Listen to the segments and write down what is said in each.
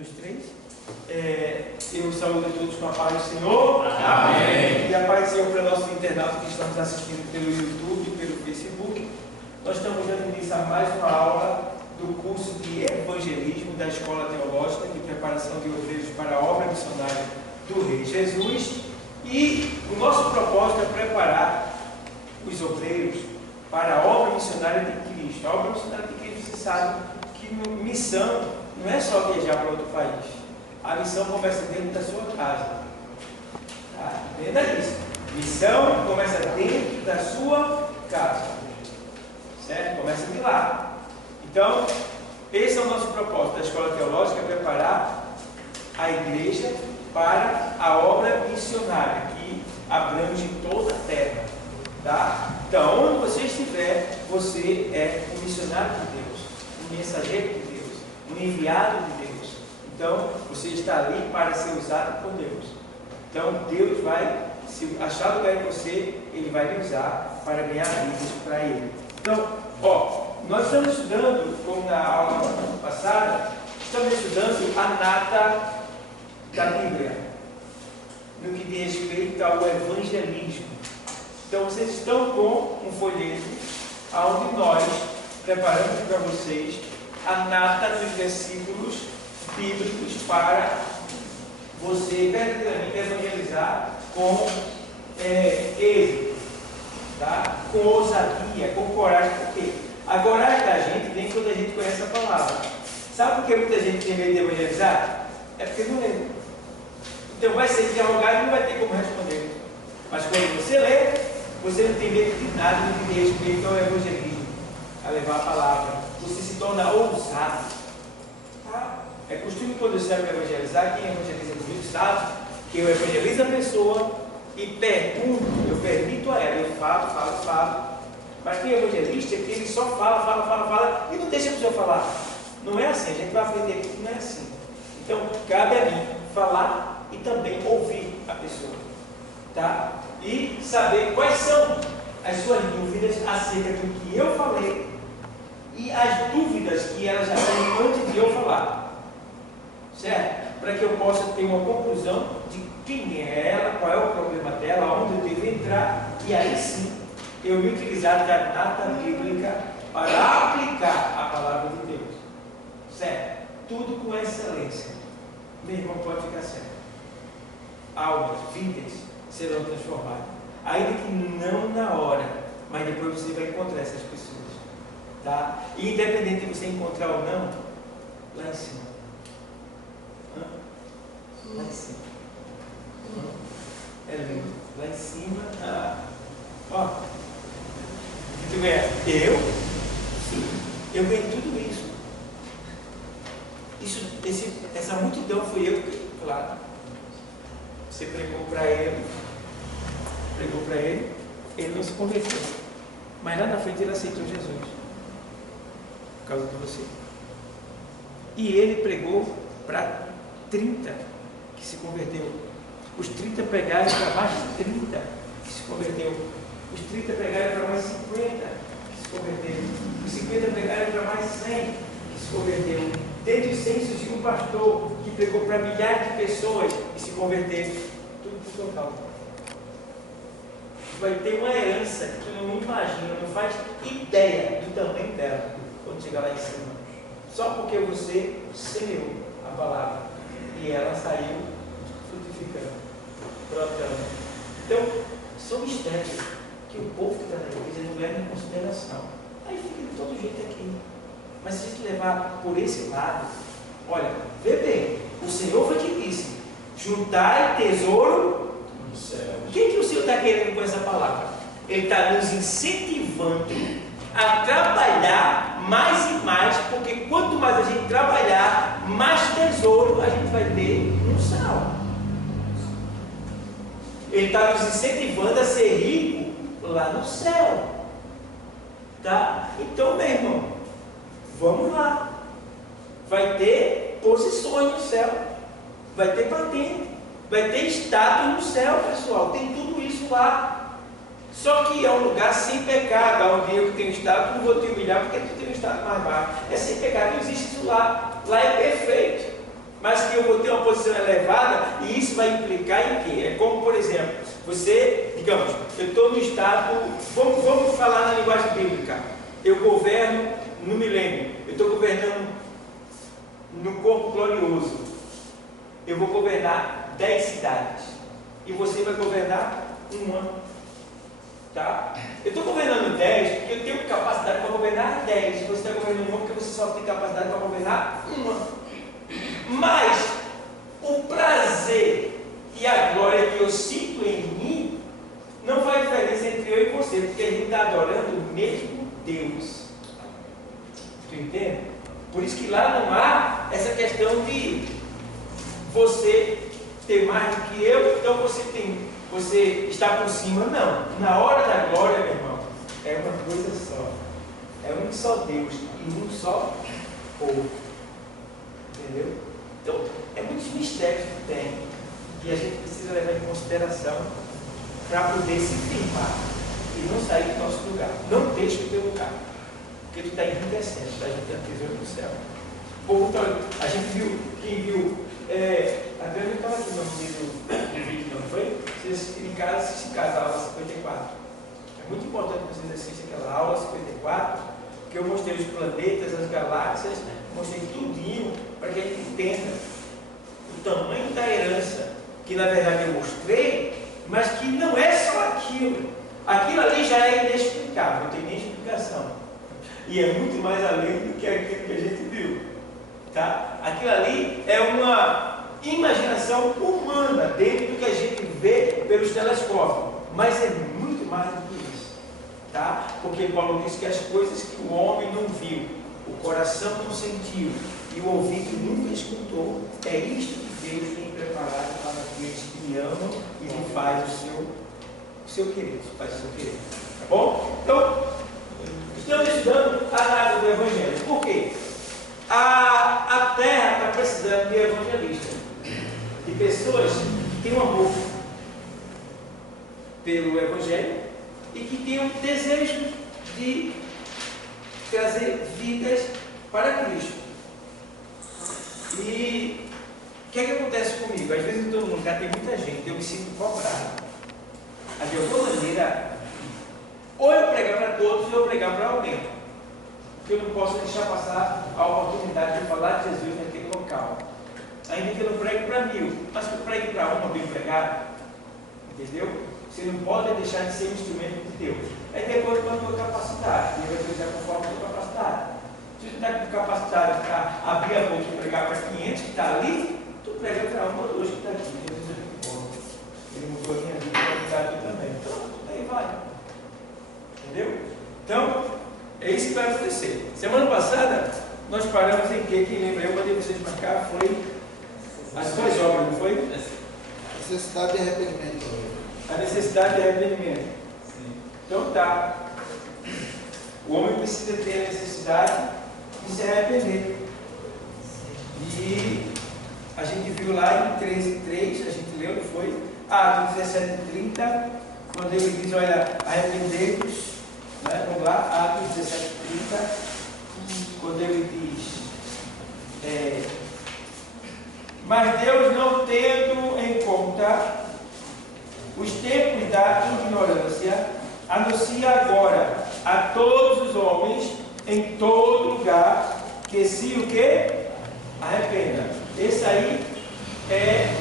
dois, três. Eu saúdo a todos com a paz do Senhor. Amém. E a paz do Senhor para nossos internautas que estão nos assistindo pelo YouTube e pelo Facebook. Nós estamos dando início a mais uma aula do curso de evangelismo da Escola Teológica de Preparação de Obreiros para a Obra Missionária do Rei Jesus. E o nosso propósito é preparar os obreiros para a obra missionária de Cristo. A obra missionária de Cristo, você sabe que missão não é só viajar para outro país. A missão começa dentro da sua casa. Tá? Entenda isso. Missão começa dentro da sua casa. Certo? Começa de lá. Então, esse é o nosso propósito da Escola Teológica, preparar a igreja para a obra missionária, que abrange toda a terra. Tá? Então, onde você estiver, você é um missionário de Deus, um mensageiro de Deus, um enviado de Deus. Então, você está ali para ser usado por Deus. Então, Deus vai, se achar lugar em você, Ele vai lhe usar para ganhar vidas para Ele. Então, nós estamos estudando, como na aula passada, estamos estudando a nata da Bíblia, no que diz respeito ao evangelismo. Então, vocês estão com um folheto onde nós preparamos para vocês a nata dos versículos bíblicos para você verdadeiramente evangelizar com êxito, tá? Com ousadia, com coragem. Por quê? A coragem da gente vem quando a gente conhece a palavra. Sabe por que muita gente tem medo de evangelizar? É porque não lê. Então vai ser interrogado e não vai ter como responder. Mas quando você lê, você não tem medo de nada no que diz respeito ao evangelismo, a levar a palavra. Você se torna ousado. Tá? É costume quando eu saio para evangelizar, quem evangeliza comigo sabe que eu evangelizo a pessoa e pergunto, eu permito a ela, eu falo. Mas quem é evangelista é que ele só fala e não deixa a pessoa falar. Não é assim, a gente vai aprender que não é assim. Então, cabe a mim falar e também ouvir a pessoa. Tá? E saber quais são as suas dúvidas acerca do que eu falei e as dúvidas que ela já tem antes de eu falar. Certo? Para que eu possa ter uma conclusão de quem é ela, qual é o problema dela, onde eu devo entrar, e aí sim eu me utilizar da nata bíblica para aplicar a palavra de Deus. Certo? Tudo com excelência. Meu irmão, pode ficar certo. Almas, vidas serão transformadas. Ainda que não na hora, mas depois você vai encontrar essas pessoas. Tá? E independente de você encontrar ou não, lá em cima. Lá em cima. É lindo. Lá em cima. Tu ganha. Eu ganhei tudo isso. Essa multidão fui eu que, claro. Você pregou para ele, ele não se converteu. Mas lá na frente ele aceitou Jesus. Por causa de você. E ele pregou para 30 que se converteu. Os 30 pegaram para mais 30 que se converteu. Os 30 pegaram para mais 50 que se converteu. Os 50 pegaram para mais 100 que se converteu. Dentre os 100 surgiu um pastor que pregou para milhares de pessoas que se converteram. Tudo por total. Vai ter uma herança que tu não imagina, não faz ideia do tamanho dela quando chegar lá em cima. Só porque você semeou a palavra e ela saiu frutificando, brotando. Então, são mistérios que o povo que está na igreja não leva em consideração. Aí fica de todo jeito aqui. Mas se a gente levar por esse lado, olha, vê bem, o Senhor foi que disse: juntai tesouro no céu. O que o Senhor está querendo com essa palavra? Ele está nos incentivando a trabalhar mais e mais, porque quanto mais a gente trabalhar, mais tesouro a gente vai ter no céu. Ele está nos incentivando a ser rico lá no céu. Tá? Então, meu irmão, vamos lá. Vai ter posições no céu. Vai ter patente. Vai ter status no céu, pessoal. Tem tudo isso lá. Só que é um lugar sem pecado. Onde eu que tenho status, não vou te humilhar porque tu tem um status mais baixo. É sem pecado, não existe isso lá. Lá é perfeito. Mas tem uma posição elevada, e isso vai implicar em quê? É como, por exemplo, você, digamos, eu estou no estado, vamos falar na linguagem bíblica, eu governo no milênio, eu estou governando no corpo glorioso, eu vou governar 10 cidades, e você vai governar uma. Tá? Eu estou governando 10 porque eu tenho capacidade para governar 10. Você está governando uma porque você só tem capacidade para governar uma. Mas o prazer e a glória que eu sinto em mim não faz diferença entre eu e você, porque a gente está adorando o mesmo Deus. Tu entende? Por isso que lá não há essa questão de você ter mais do que eu, então você está por cima. Não. Na hora da glória, meu irmão, é uma coisa só. É um só Deus e um só povo. Entendeu? Então, é muitos mistérios que tem que a gente precisa levar em consideração para poder se firmar e não sair do nosso lugar. Não deixe o teu lugar, porque tu está enriquecendo, está juntando tesouro no céu. A gente viu, quem viu, a Bíblia estava aqui no vídeo, não foi? Vocês em casa assistem a aula 54. É muito importante que vocês assistam aquela aula 54, que eu mostrei os planetas, as galáxias, mostrei tudinho para que a gente entenda o tamanho da herança, que na verdade eu mostrei, mas que não é só aquilo. Aquilo ali já é inexplicável, não tem nem explicação. E é muito mais além do que aquilo que a gente viu. Tá? Aquilo ali é uma imaginação humana dentro do que a gente vê pelos telescópios, mas é muito mais do que isso, tá? Porque Paulo diz que as coisas que o homem não viu, o coração não sentiu e o ouvido nunca escutou, é isto que Deus tem preparado para aqueles que me amam e que faz o seu querer, faz o seu querer, tá bom? Então, estamos estudando a análise do Evangelho. Por quê? A terra está precisando de evangelistas, de pessoas que têm um amor pelo Evangelho e que têm um desejo de trazer vidas para Cristo. E o que é que acontece comigo? Às vezes em todo lugar tem muita gente, eu me sinto cobrado. De alguma maneira, ou eu pregar para todos ou eu pregar para alguém. Eu não posso deixar passar a oportunidade de falar de Jesus naquele local. Ainda que eu não pregue para 1000, mas que eu pregue para uma bem pregada. Entendeu? Você não pode deixar de ser um instrumento de Deus. É de acordo com a tua capacidade. Deus vai utilizar conforme a tua capacidade. Se você está com capacidade para abrir a boca e pregar para 500 que está ali, tu prega para uma ou duas que está aqui. Jesus é muito bom. Ele mudou a minha vida e vai mudar a tua também. Então, aí vai. Entendeu? Então, é isso que vai acontecer. Semana passada, nós paramos em que? Quem lembra? Eu mandei vocês marcar, foi as duas obras, não foi? Necessidade de arrependimento. A necessidade de arrependimento. Sim. Então tá. O homem precisa ter a necessidade de se arrepender. E a gente viu lá em 13:3, a gente leu, não foi? Do 17:30, quando ele diz, olha, arrependei-vos. Vamos lá, Atos 17:30, quando ele diz, mas Deus não tendo em conta os tempos da ignorância, anuncia agora a todos os homens em todo lugar que se o que? Arrependa. Esse aí é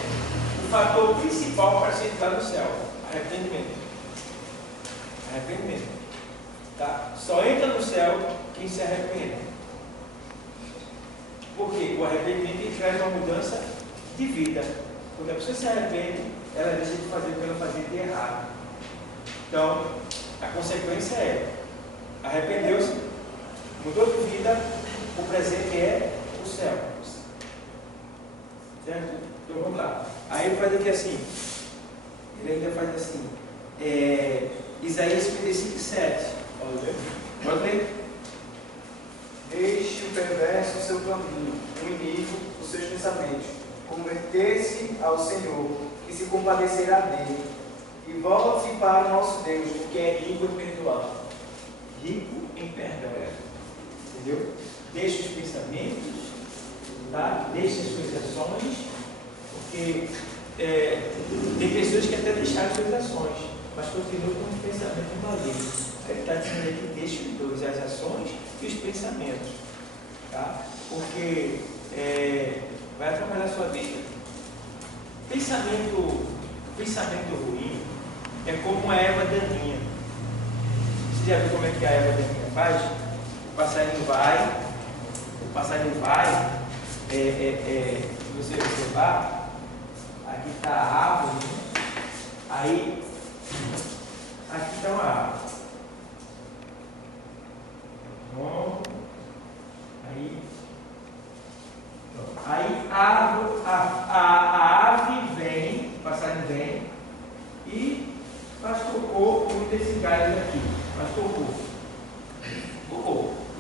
o fator principal para se entrar no céu. Arrependimento. Arrependimento. Tá? Só entra no céu quem se arrepende. Porque o arrependimento traz uma mudança de vida. Quando a pessoa se arrepende, ela deixa de fazer o que ela fazia de errado. Então, a consequência é: arrependeu-se, mudou de vida, o presente é o céu. Certo? Então vamos lá. Aí ele faz aqui assim. Ele ainda faz assim. Isaías 55:7. Pode ler? Deixe o perverso o seu caminho, o inimigo os seus pensamentos. Converter-se ao Senhor, que se compadecerá dele. E volte para o nosso Deus, porque é rico em perdoar. Rico em perdão. Entendeu? Deixe os pensamentos, tá? Deixe as suas ações Porque tem pessoas que até deixaram suas ações, mas continuam com os pensamentos malignos. Ele está dizendo aí que deixa os dois, as ações e os pensamentos. Tá? Porque vai atrapalhar a sua vida. Pensamento ruim é como a erva daninha. Você já viu como é que a erva daninha faz? O passarinho vai, se você observar, aqui está a árvore, né? Aí, aqui está uma árvore. Bom, aí a ave vem, o passarinho vem e faz cocô em um desses galhos aqui. Faz cocô.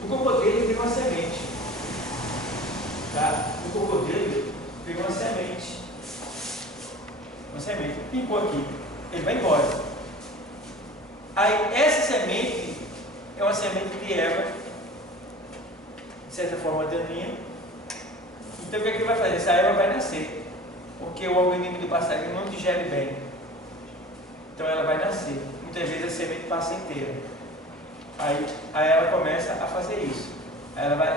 No cocô dele tem uma semente. Tá? No cocô dele tem uma semente. Uma semente. Picou aqui. Ele vai embora. Aí essa semente é uma semente de erva, de certa forma daninha. Então o que ele vai fazer? Essa erva vai nascer, porque o organismo do passarinho não digere bem. Então ela vai nascer. Muitas vezes a semente passa inteira. Aí ela começa a fazer isso. Aí ela vai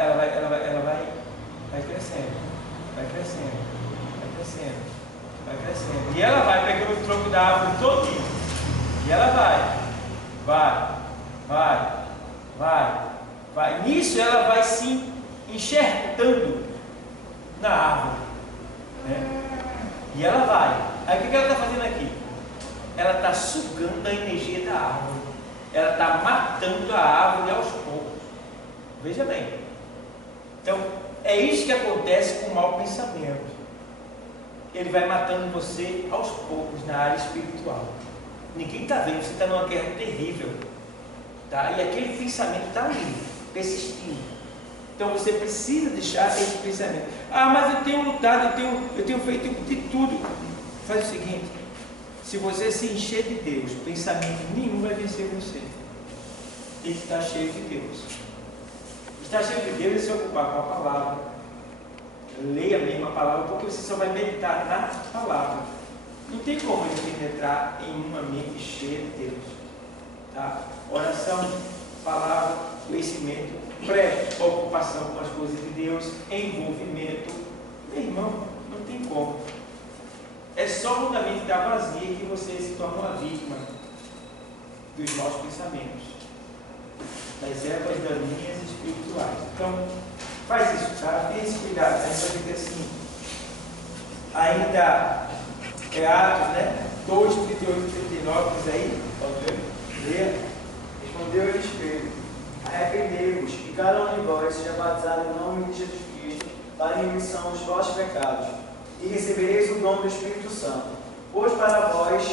crescendo, vai crescendo, vai crescendo, vai crescendo. E ela vai pegando o tronco da árvore todinho. E ela vai. Nisso ela vai se enxertando na árvore, né? E ela vai. Aí o que ela está fazendo aqui? Ela está sugando a energia da árvore. Ela está matando a árvore aos poucos. Veja bem. Então, é isso que acontece com o mau pensamento. Ele vai matando você aos poucos na área espiritual. Ninguém está vendo, você está numa guerra terrível. Tá? E aquele pensamento está ali, persistindo. Então você precisa deixar esse pensamento. Ah, mas eu tenho lutado, eu tenho feito de tudo. Faz o seguinte: se você se encher de Deus, pensamento nenhum vai vencer você. Tem que estar cheio de Deus. Estar cheio de Deus é se ocupar com a palavra. Leia mesmo a palavra, porque você só vai meditar na palavra. Não tem como a gente entrar em uma mente cheia de Deus. Tá? Oração, palavra, conhecimento, preocupação com as coisas de Deus, envolvimento. Meu irmão, não tem como. É só quando a mente está vazia que você se torna uma vítima dos maus pensamentos, das ervas daninhas espirituais. Então, faz isso, tá? Tenha esse cuidado. A gente vai dizer assim, ainda é Atos, né? 2, 38, 39, diz aí. Pode ler? Leia. Respondeu-lhes Pedro: arrependei-vos e cada um de vós seja batizado em nome de Jesus Cristo para a remissão dos vossos pecados, e recebereis o dom do Espírito Santo. Pois para vós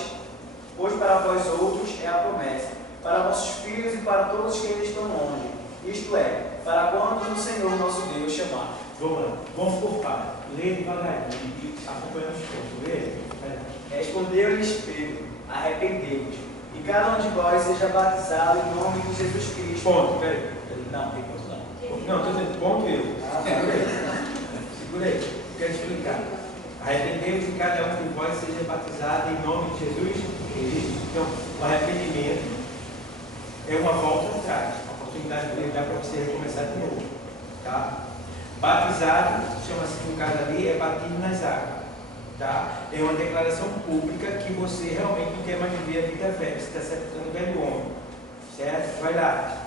outros é a promessa, para vossos filhos e para todos que ainda estão longe, isto é, para quando o Senhor nosso Deus chamar. Vamos lá, vamos por parte. Lê devagarinho e acompanha os pontos. Lê. Respondeu-lhes Pedro: arrependei-vos e cada um de vós seja batizado em nome de Jesus Cristo. Ponto, peraí. Não, tem ponto não. Não, estou dizendo ponto eu. Segura aí. Quero explicar. Arrependei-vos e cada um de vós seja batizado em nome de Jesus Cristo. Então, o arrependimento é uma volta atrás, uma oportunidade que ele dá para você recomeçar de novo. Tá? Batizado, chama-se no caso ali, é batismo nas águas. Tá? É uma declaração pública que você realmente não quer mais viver a vida velha, você está sepultando o velho homem. Certo? Vai lá.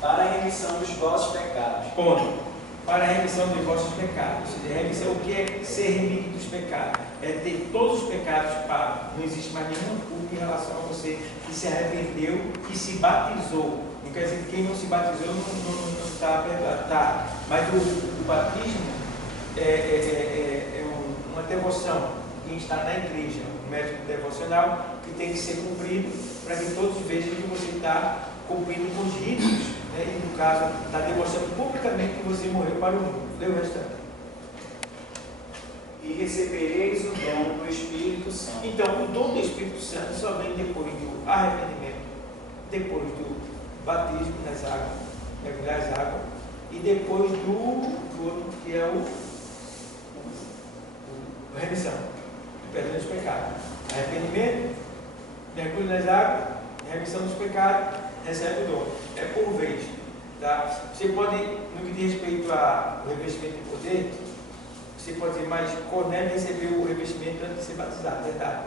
Para a remissão dos vossos pecados. Ponto. Para a remissão dos vossos pecados. Ou seja, remissão, o que é ser remido dos pecados? É ter todos os pecados pagos. Não existe mais nenhuma culpa em relação a você que se arrependeu e se batizou. Não quer dizer que quem não se batizou não está perdoado. Tá. Mas o batismo é uma devoção. Quem está na igreja, um método devocional que tem que ser cumprido para que todos vejam que você está cumprindo com os ritos. E no caso, está demonstrando publicamente que você morreu para o mundo. Lê o restante. E recebereis o dom do Espírito Santo. Então, o dom do Espírito Santo só vem depois do arrependimento, depois do batismo nas águas, mergulhar as águas, e depois do outro, que é o remissão, perdão dos pecados. Arrependimento, mergulho nas águas, remissão dos pecados, recebe o dom. É por vez. Tá? Você pode, no que diz respeito ao revestimento de poder, você pode dizer, mas Cornélio recebeu o revestimento antes de ser batizado, verdade?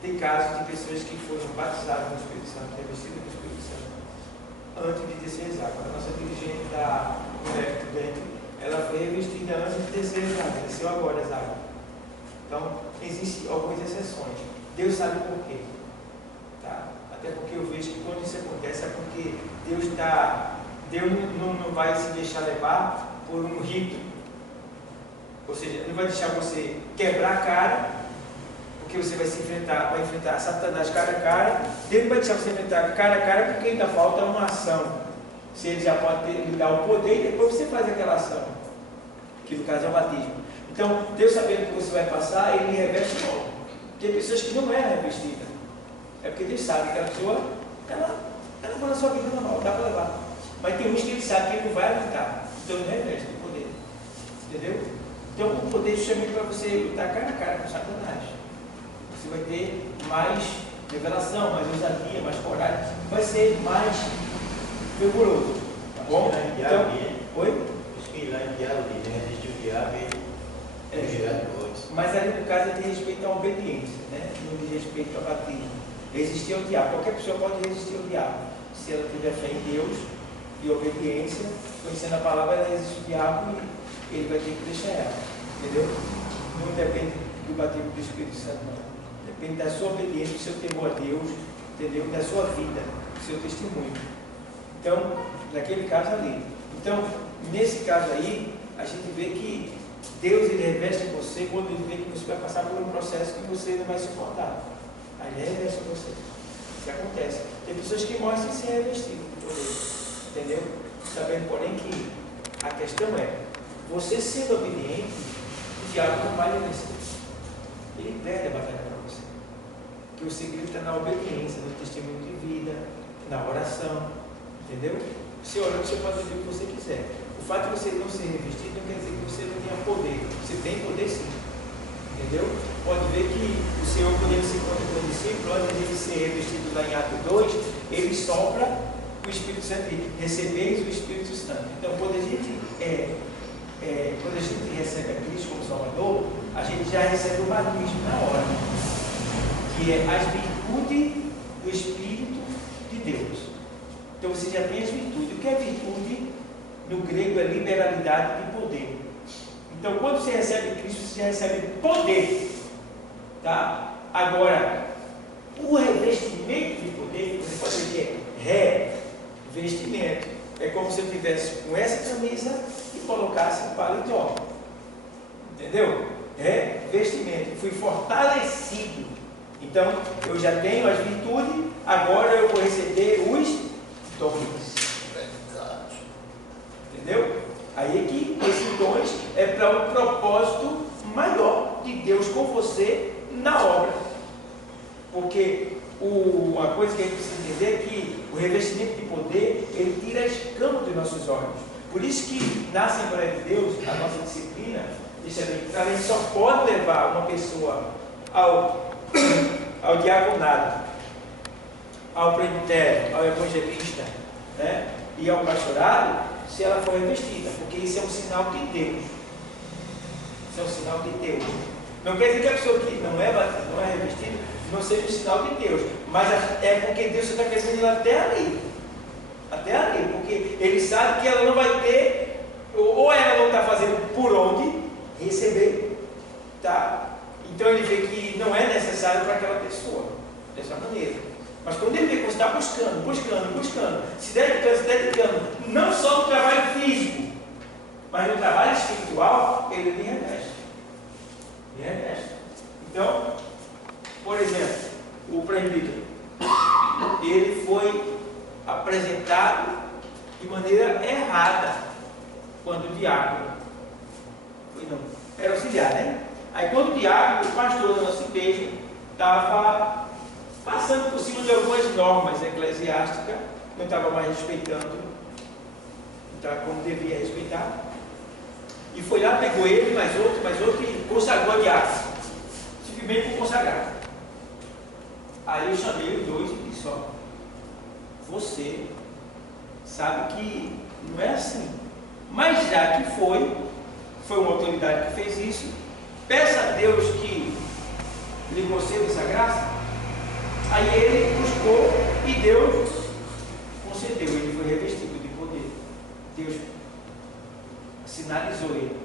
Tem casos de pessoas que foram batizadas no Espírito Santo, revestidas no Espírito Santo, antes de descer as águas. A nossa dirigente da UNEF, ela foi revestida antes de descer as águas, desceu agora as águas. Então, existem algumas exceções. Deus sabe por quê. Tá? Até porque eu vejo que quando isso acontece é porque Deus não vai se deixar levar por um rito. Ou seja, não vai deixar você quebrar a cara, porque você vai enfrentar Satanás cara a cara. Deus não vai deixar você enfrentar cara a cara, porque ainda falta uma ação. Se ele já pode lhe dar o poder, e depois você faz aquela ação, que no caso é o batismo. Então, Deus sabendo que você vai passar, ele reveste logo. Tem pessoas que não é revestida. É porque Deus sabe que aquela pessoa, ela vai na sua vida normal, dá para levar. Mas tem uns que ele sabe que ele não vai aguentar. Então ele reveste o poder. Entendeu? Então o poder justamente para você lutar cara a cara com Satanás. Você vai ter mais revelação, mais ousadia, mais coragem. Vai ser mais vigoroso. Tá bom? Então, oi? Os que lá em diabo dizem, resistir o diabo e girar de voz. Mas ali no caso é de respeito à obediência, né? Não de respeito ao batismo. Resistir ao diabo. Qualquer pessoa pode resistir ao diabo. Se ela tiver fé em Deus e obediência, conhecendo a palavra, ela resiste ao diabo e ele vai ter que deixar ela. Entendeu? Não depende do batismo do Espírito Santo, não. Depende da sua obediência, do seu temor a Deus, entendeu? Da sua vida, do seu testemunho. Então, naquele caso ali. Então, nesse caso aí, a gente vê que Deus ele reveste em você quando ele vê que você vai passar por um processo que você não vai suportar. Aí ele reveste em você. Isso acontece. Tem pessoas que morrem sem ser revestidas de poder. Entendeu? Sabendo, porém, que a questão é, você sendo obediente, o diabo não vai lhe vencer. Ele perde a batalha para você. Porque o segredo está na obediência, no testemunho de vida, na oração. Entendeu? Você orando, você pode dizer o que você quiser. O fato de você não ser revestido não quer dizer que você não tenha poder. Você tem poder sim. Entendeu? Pode ver que o Senhor, quando ele se encontra com o discípulo, antes de ele ser revestido lá em Atos 2, ele sopra o Espírito Santo e recebeis o Espírito Santo. Então, quando a gente recebe a Cristo como Salvador, a gente já recebe o batismo na hora, que é as virtudes do Espírito de Deus. Então você já tem as virtudes. O que é virtude? No grego é liberalidade de poder. Então quando você recebe Cristo, você já recebe poder. Tá? Agora, o revestimento de poder, você pode dizer revestimento. É como se eu tivesse com essa camisa e colocasse um paletó. Entendeu? Revestimento. Fui fortalecido. Então, eu já tenho as virtudes, agora eu vou receber os dons. Entendeu? Aí é que esses dons é para um propósito maior de Deus com você na obra. Porque uma coisa que a gente precisa entender é que o revestimento de poder, ele tira a escama dos nossos olhos. Por isso que na Assembleia de Deus, a nossa disciplina, a gente só pode levar uma pessoa ao diaconado, ao presbitério, ao evangelista, né, e ao pastorado, se ela for revestida, porque isso é um sinal de Deus. Isso é um sinal de Deus. Não quer dizer que a pessoa que não é revestida não seja um sinal de Deus, mas é porque Deus está querendo ir até ali. Até ali, porque Ele sabe que ela não vai ter, ou ela não está fazendo por onde receber, tá? Então Ele vê que não é necessário para aquela pessoa, dessa maneira. Mas quando Ele vê que você está buscando, se dedicando, não só no trabalho físico, mas no trabalho espiritual, Ele lhe reveste. Então, por exemplo, o presbítero, ele foi apresentado de maneira errada quando o diácono era auxiliar, né? Aí quando o diácono, o pastor da nossa igreja, estava passando por cima de algumas normas eclesiásticas, não estava mais respeitando, como devia respeitar, e foi lá, pegou ele, mais outro, e consagrou a diácono. simplesmente por consagrar. Aí eu chamei os dois e disse, ó, você sabe que não é assim, mas já que foi uma autoridade que fez isso, peça a Deus que lhe conceda essa graça. Aí ele buscou e Deus concedeu, ele foi revestido de poder. Deus sinalizou ele,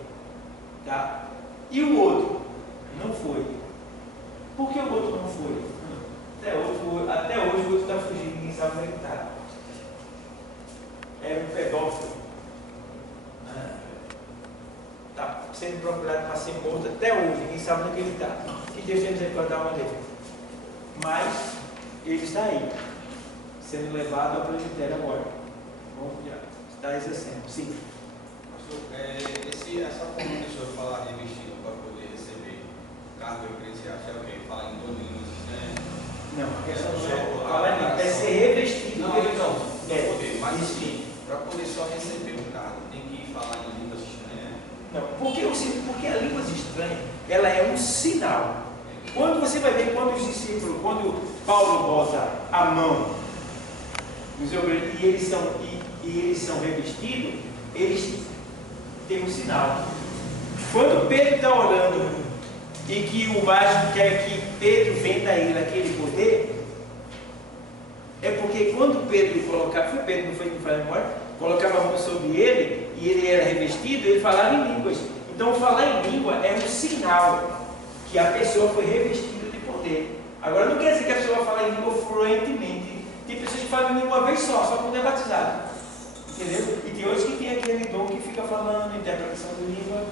tá? E o outro não foi. Por que o outro não foi? Até hoje o outro está fugindo, ninguém sabe onde ele está. Era um pedófilo. Está sendo procurado para ser morto até hoje, ninguém sabe onde ele está. Que Deus tenha misericórdia da alma dele. Mas ele está aí, sendo levado ao presbitério agora. Bom, já está exercendo. Sim. Pastor, essa forma que o senhor fala revestido para poder receber cargo eclesiástico é o quê? Fala em domínios, né? Não, a questão não é falar nisso, é ser revestido. Não, então, poder, mas assim, para poder só receber um cargo, tem que falar em línguas estranhas. Não, porque a língua estranha, ela é um sinal. Quando você vai ver, quando os discípulos, quando Paulo bota a mão nos obreiros e eles são revestidos, eles têm um sinal. Quando Pedro está orando e que o mágico quer que Pedro venda a ele aquele poder, é porque quando Pedro colocava, foi Pedro, não foi que falou agora, colocava a mão sobre ele e ele era revestido, ele falava em línguas. Então falar em língua é um sinal que a pessoa foi revestida de poder. Agora não quer dizer que a pessoa vai falar em língua fluentemente. Tem pessoas que falam em língua uma vez só quando é batizado. Entendeu? E tem outros que tem aquele dom que fica falando, interpretação de língua.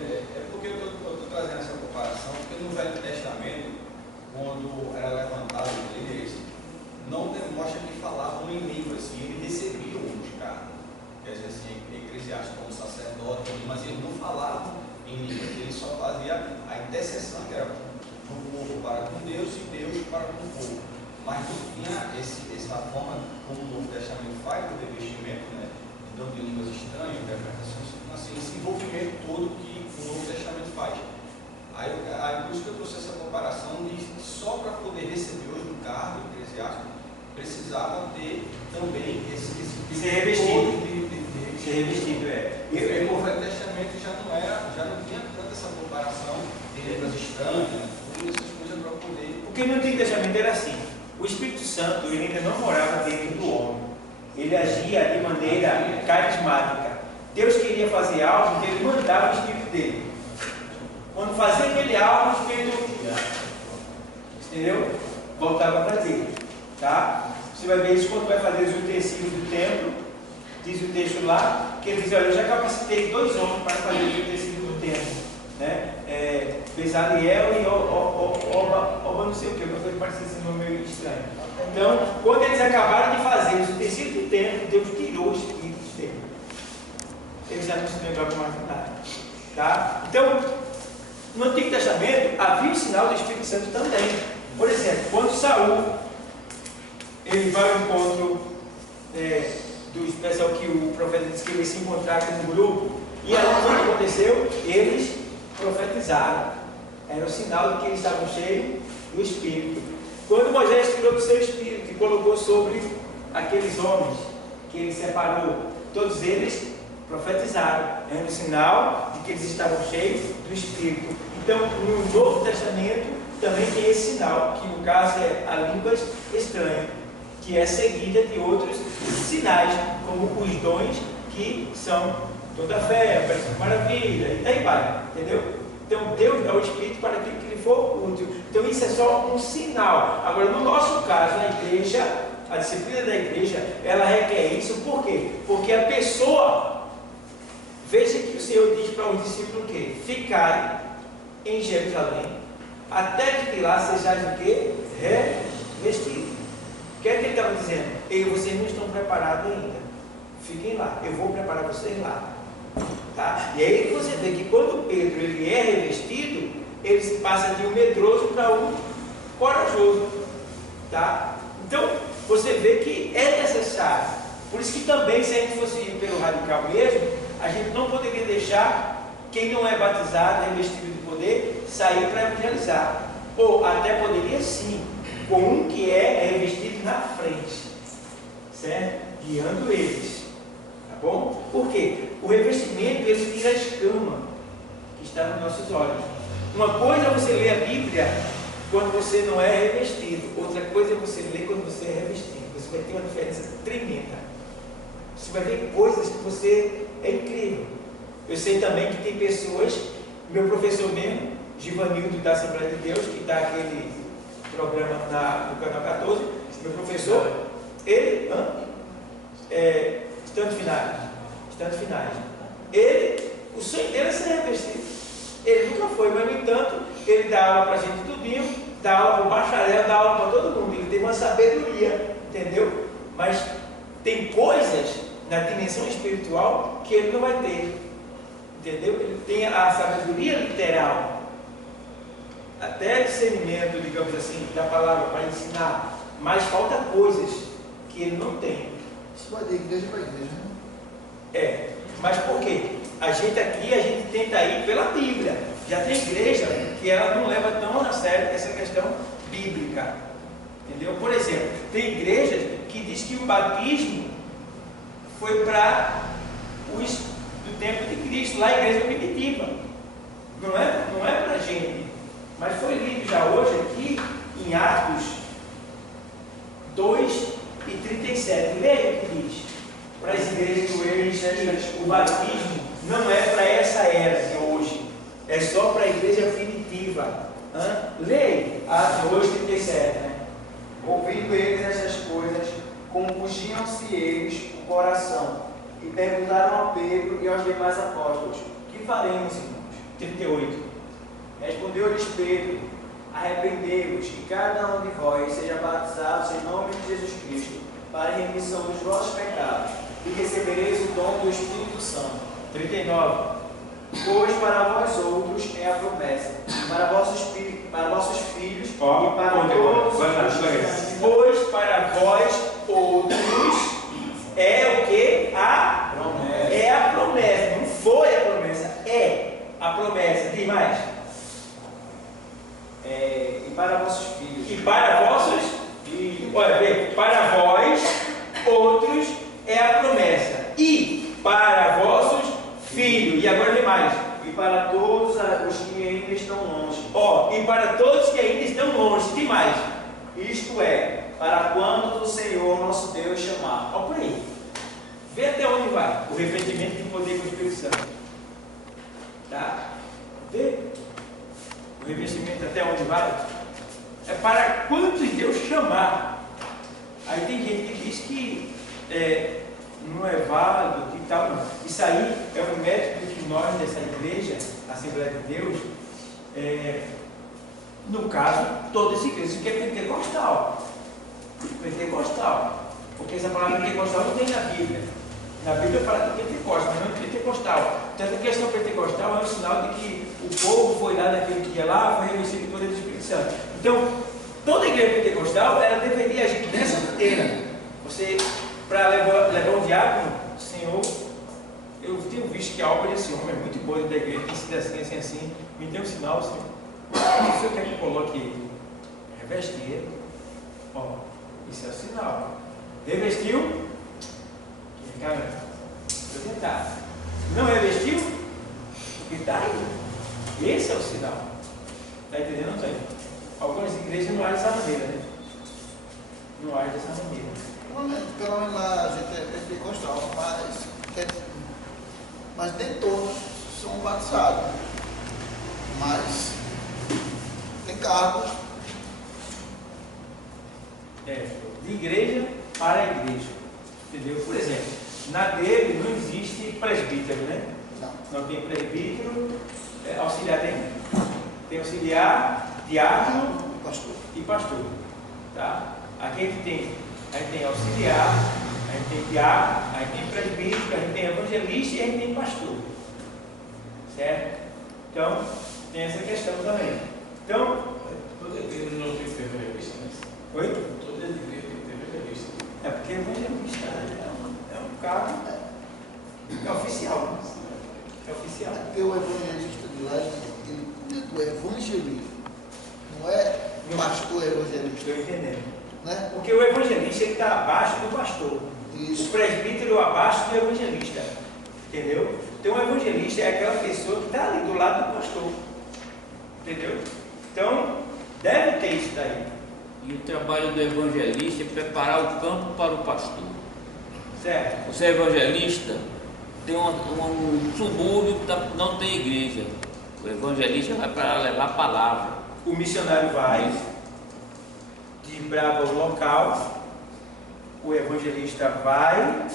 É porque eu estou trazendo essa comparação, porque no Velho Testamento, quando era levantado a igreja, não demonstra que falavam em línguas, e eles recebiam os cargos, quer dizer assim, eclesiásticos como sacerdote, mas eles não falavam em línguas, eles só faziam a intercessão, que era do povo para com Deus e Deus para com o povo. Mas não tinha essa forma, como o Novo Testamento faz, do revestimento, né, de línguas estranhas, interpretações, assim, esse envolvimento todo que o Novo Testamento faz. Aí por isso que eu trouxe essa comparação de que só para poder receber hoje um cargo eclesiástico, precisava ter também esse ser revestido. Ser revestido, E o Velho Testamento já não tinha tanta essa comparação de línguas estranhas, todas essas coisas para poder. Porque no Antigo Testamento era assim. O Espírito Santo ele ainda não morava dentro do homem. Ele agia de maneira carismática. Deus queria fazer algo, então ele mandava o Espírito dele. Quando fazia aquele algo, o Espírito, entendeu? Voltava para dele. Tá? Você vai ver isso quando vai fazer os utensílios do templo. Diz o texto lá, que ele diz, olha, eu já capacitei 2 homens para fazer os utensílios do templo. Né? Bezaliel e Oba não sei o que, uma coisa parecida esse nome meio estranho. Então, quando eles acabaram de fazer os utensílios do templo, Deus tirou o espírito do templo. Eles já não se lembravam mais nada. Tá? Então, no Antigo Testamento havia o sinal do Espírito Santo também. Por exemplo, quando Saul ele vai ao encontro do pessoal que o profeta disse que ele ia se encontrar com um grupo, e aí o que aconteceu? Eles profetizaram. Era o sinal de que eles estavam cheios do Espírito. Quando Moisés tirou do seu Espírito e colocou sobre aqueles homens que ele separou, todos eles profetizaram. Era um sinal de que eles estavam cheios do Espírito. Então, no Novo Testamento também tem esse sinal, que no caso é a línguas estranhas, que é seguida de outros sinais, como os dons que são toda a fé, a operação de maravilha, e daí vai, entendeu? Então Deus dá o Espírito para aquilo que lhe for útil. Então isso é só um sinal. Agora, no nosso caso, a igreja, a disciplina da igreja, ela requer isso, por quê? Porque a pessoa, veja que o Senhor diz para os discípulos o quê? Ficai em Jerusalém, até que de lá sejais o quê? Revestidos. O que é que ele estava dizendo? Vocês não estão preparados ainda. Fiquem lá, eu vou preparar vocês lá. Tá? E aí você vê que quando Pedro ele é revestido, ele se passa de um medroso para um corajoso. Tá? Então, você vê que é necessário. Por isso que também, se a gente fosse ir pelo radical mesmo, a gente não poderia deixar quem não é batizado, revestido de poder, sair para evangelizar. Ou até poderia sim, com um que é revestido na frente, certo? Guiando eles. Tá bom? Por quê? O revestimento, ele tira a escama que está nos nossos olhos. Uma coisa é você ler a Bíblia quando você não é revestido. Outra coisa é você ler quando você é revestido. Você vai ter uma diferença tremenda. Você vai ver coisas que você é incrível. Eu sei também que tem pessoas, meu professor mesmo, Givanildo da Assembleia de Deus, que dá aquele programa no canal 14, meu professor, ele, instantes finais, ele, o sonho dele é ser revestido. Ele nunca foi, mas no entanto, ele dá aula para a gente tudinho, dá aula para o bacharel, dá aula para todo mundo. Ele tem uma sabedoria, entendeu? Mas tem coisas na dimensão espiritual que ele não vai ter, entendeu? Ele tem a sabedoria literal, até discernimento, digamos assim, da palavra para ensinar, mas falta coisas que ele não tem. Isso vai de igreja para igreja, né? Mas por quê? A gente tenta ir pela Bíblia. Já tem igreja que ela não leva tão a sério essa questão bíblica, entendeu? Por exemplo, tem igrejas que diz que o batismo foi para os do tempo de Cristo, lá a igreja primitiva. Não é para a gente. Mas foi lido já hoje aqui em Atos 2:37. Leia o que diz. Para as igrejas do eles, o batismo não é para essa era de hoje. É só para a igreja primitiva. Leia Atos 2:37. Né? Ouvindo eles estas coisas, compungiam-se eles o coração e perguntaram a Pedro e aos demais apóstolos: que faremos, irmãos? 38. Respondeu-lhes Pedro: arrependei-vos e cada um de vós seja batizado em nome de Jesus Cristo para a remissão dos vossos pecados e recebereis o dom do Espírito Santo. 39. Pois para vós outros é a promessa, para vossos filhos e para todos os Pois para vós outros é o que? A promessa. É a promessa. Não foi a promessa, é a promessa. Diz mais. E para vossos filhos. E para vossos filhos. Olha, vê, para vós outros é a promessa. E para vossos filhos. E agora vem mais. E para todos os que ainda estão longe. E para todos que ainda estão longe. Diz mais. Isto é, para quando o Senhor nosso Deus chamar. Olha por aí. Vê até onde vai o revestimento de poder com o Espírito Santo. Tá? Vê o revestimento até onde vai. É para quantos Deus chamar. Aí tem gente que diz que não é válido, que tal. Não. Isso aí é um método que nós dessa igreja, Assembleia de Deus, no caso, toda essa igreja que é pentecostal. Pentecostal. Porque essa palavra pentecostal não tem na Bíblia. Na Bíblia fala de Pentecostes, mas não de pentecostal. Então essa questão pentecostal é um sinal de que o povo foi lá naquele dia lá, foi revestido por poder do Espírito Santo. Então, toda igreja pentecostal, ela deveria agir dessa maneira. Você, para levar um diácono, Senhor, eu tenho visto que a obra desse homem é muito boa da igreja, tem sido assim, me dê um sinal, Senhor. O Senhor quer que eu coloque ele? Reveste ele. Isso é o sinal. Revestiu? Cara, apresentar. Não revestiu? Porque está aí. Esse é o sinal. Está entendendo? Não tem. Algumas igrejas não agem dessa maneira, né? Não agem dessa maneira. Pelo menos lá a gente é pentecostal, mas nem todos são batizados. Mas tem cargos. De igreja para igreja. Entendeu? Por exemplo, na dele não existe presbítero, né? Não tem presbítero, auxiliar tem auxiliar, diácono e pastor. Tá? Aqui a gente tem auxiliar, a gente tem diácono, a gente tem presbítero, a gente tem evangelista e a gente tem pastor. Certo? Então, tem essa questão também. Então, toda igreja não tem que ter evangelista, né? Oi? Toda igreja tem que ter evangelista. É porque evangelista é um cargo oficial. É oficial. Porque o evangelista de lá, ele o evangelista, não é o pastor evangelista. Estou entendendo. Né? Porque o evangelista está abaixo do pastor. Isso. O presbítero abaixo do evangelista. Entendeu? Então o evangelista é aquela pessoa que está ali do lado do pastor. Entendeu? Então, deve ter isso daí. E o trabalho do evangelista é preparar o campo para o pastor. Certo? Você é evangelista, tem um subúrbio que não tem igreja. O evangelista vai para levar a palavra. O missionário vai, desbrava o local, o evangelista vai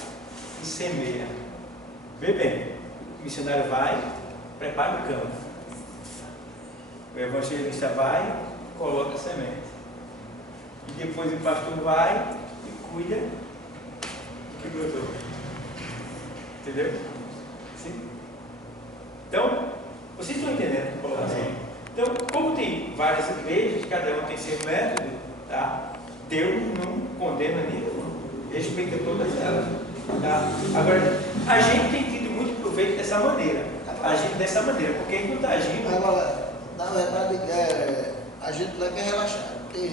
e semeia. Vê bem, o missionário vai, prepara o campo. O evangelista vai, coloca a semente. E depois o pastor vai e cuida do que brotou. Entendeu? Sim? Então, vocês estão entendendo a colocação? Então, como tem várias igrejas, cada um tem seu método, tá? Deus não condena nenhum, respeita todas elas. Tá? Agora, a gente tem tido muito proveito dessa maneira, agindo dessa maneira, porque enquanto está agindo. Agora, na verdade, a gente não quer relaxar, porque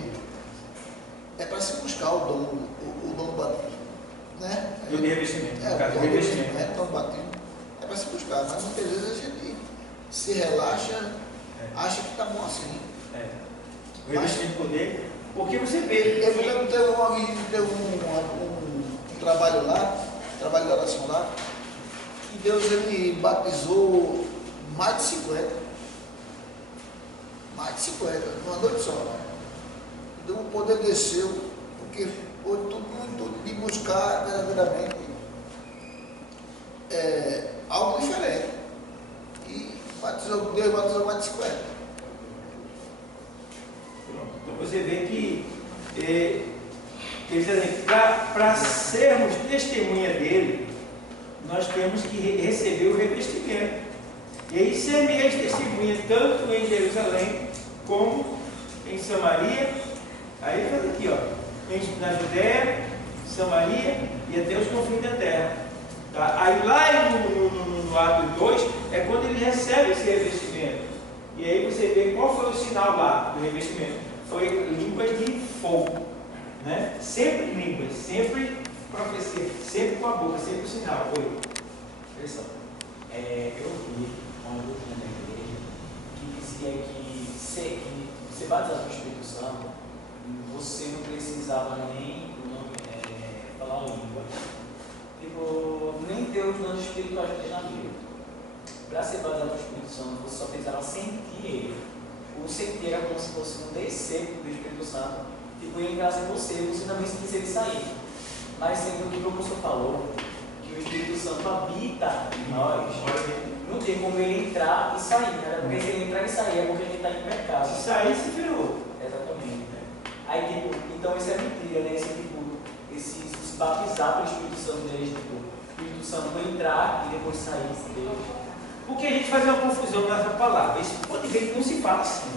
é para se buscar o dom do batismo. Né? Do revestimento, no caso do revestimento. Dom do batismo é para se buscar, mas muitas vezes a gente se relaxa, acha que está bom assim. O revestimento de poder, porque você vê. Eu me lembro, teve um trabalho lá, trabalho de oração lá, que Deus ele batizou mais de 50. Mais de 50, numa noite só. Então o poder desceu, porque foi tudo de buscar verdadeiramente algo diferente. E Deus batizou mais de 50. Então você vê que para sermos testemunha dele, nós temos que receber o revestimento. E aí semear esse testemunha tanto em Jerusalém como em Samaria. Aí ele faz aqui, ó, na Judéia, Samaria e até os confins da terra. Tá? Aí lá no Atos 2 é quando ele recebe esse revestimento. E aí você vê qual foi o sinal lá do revestimento. Foi línguas de fogo. Né? Sempre línguas, sempre profecia, sempre com a boca, sempre o sinal. Foi. Pessoal, eu vi uma doutrina da igreja que dizia que ser batizado com o Espírito Santo, você não precisava nem falar língua. Tipo, nem ter os dons espirituais que tem na Bíblia. Para ser batizado com o Espírito Santo, você só precisava sentir ele. O sentir era como se fosse um descer do Espírito Santo, tipo, ele entrasse em você também sentisse ele sair. Mas sendo que o professor falou, que o Espírito Santo habita em nós, não tem como ele entrar e sair, né? Porque se ele entrar e sair é porque ele está em pecado. Se sair, se ferrou. Exatamente. Aí, tipo, então isso é mentira, né? Se batizar pelo Espírito Santo deles, tipo, o Espírito Santo vai entrar e depois sair deles. Porque a gente faz uma confusão nessa palavra. Isso pode ver que não se fala assim.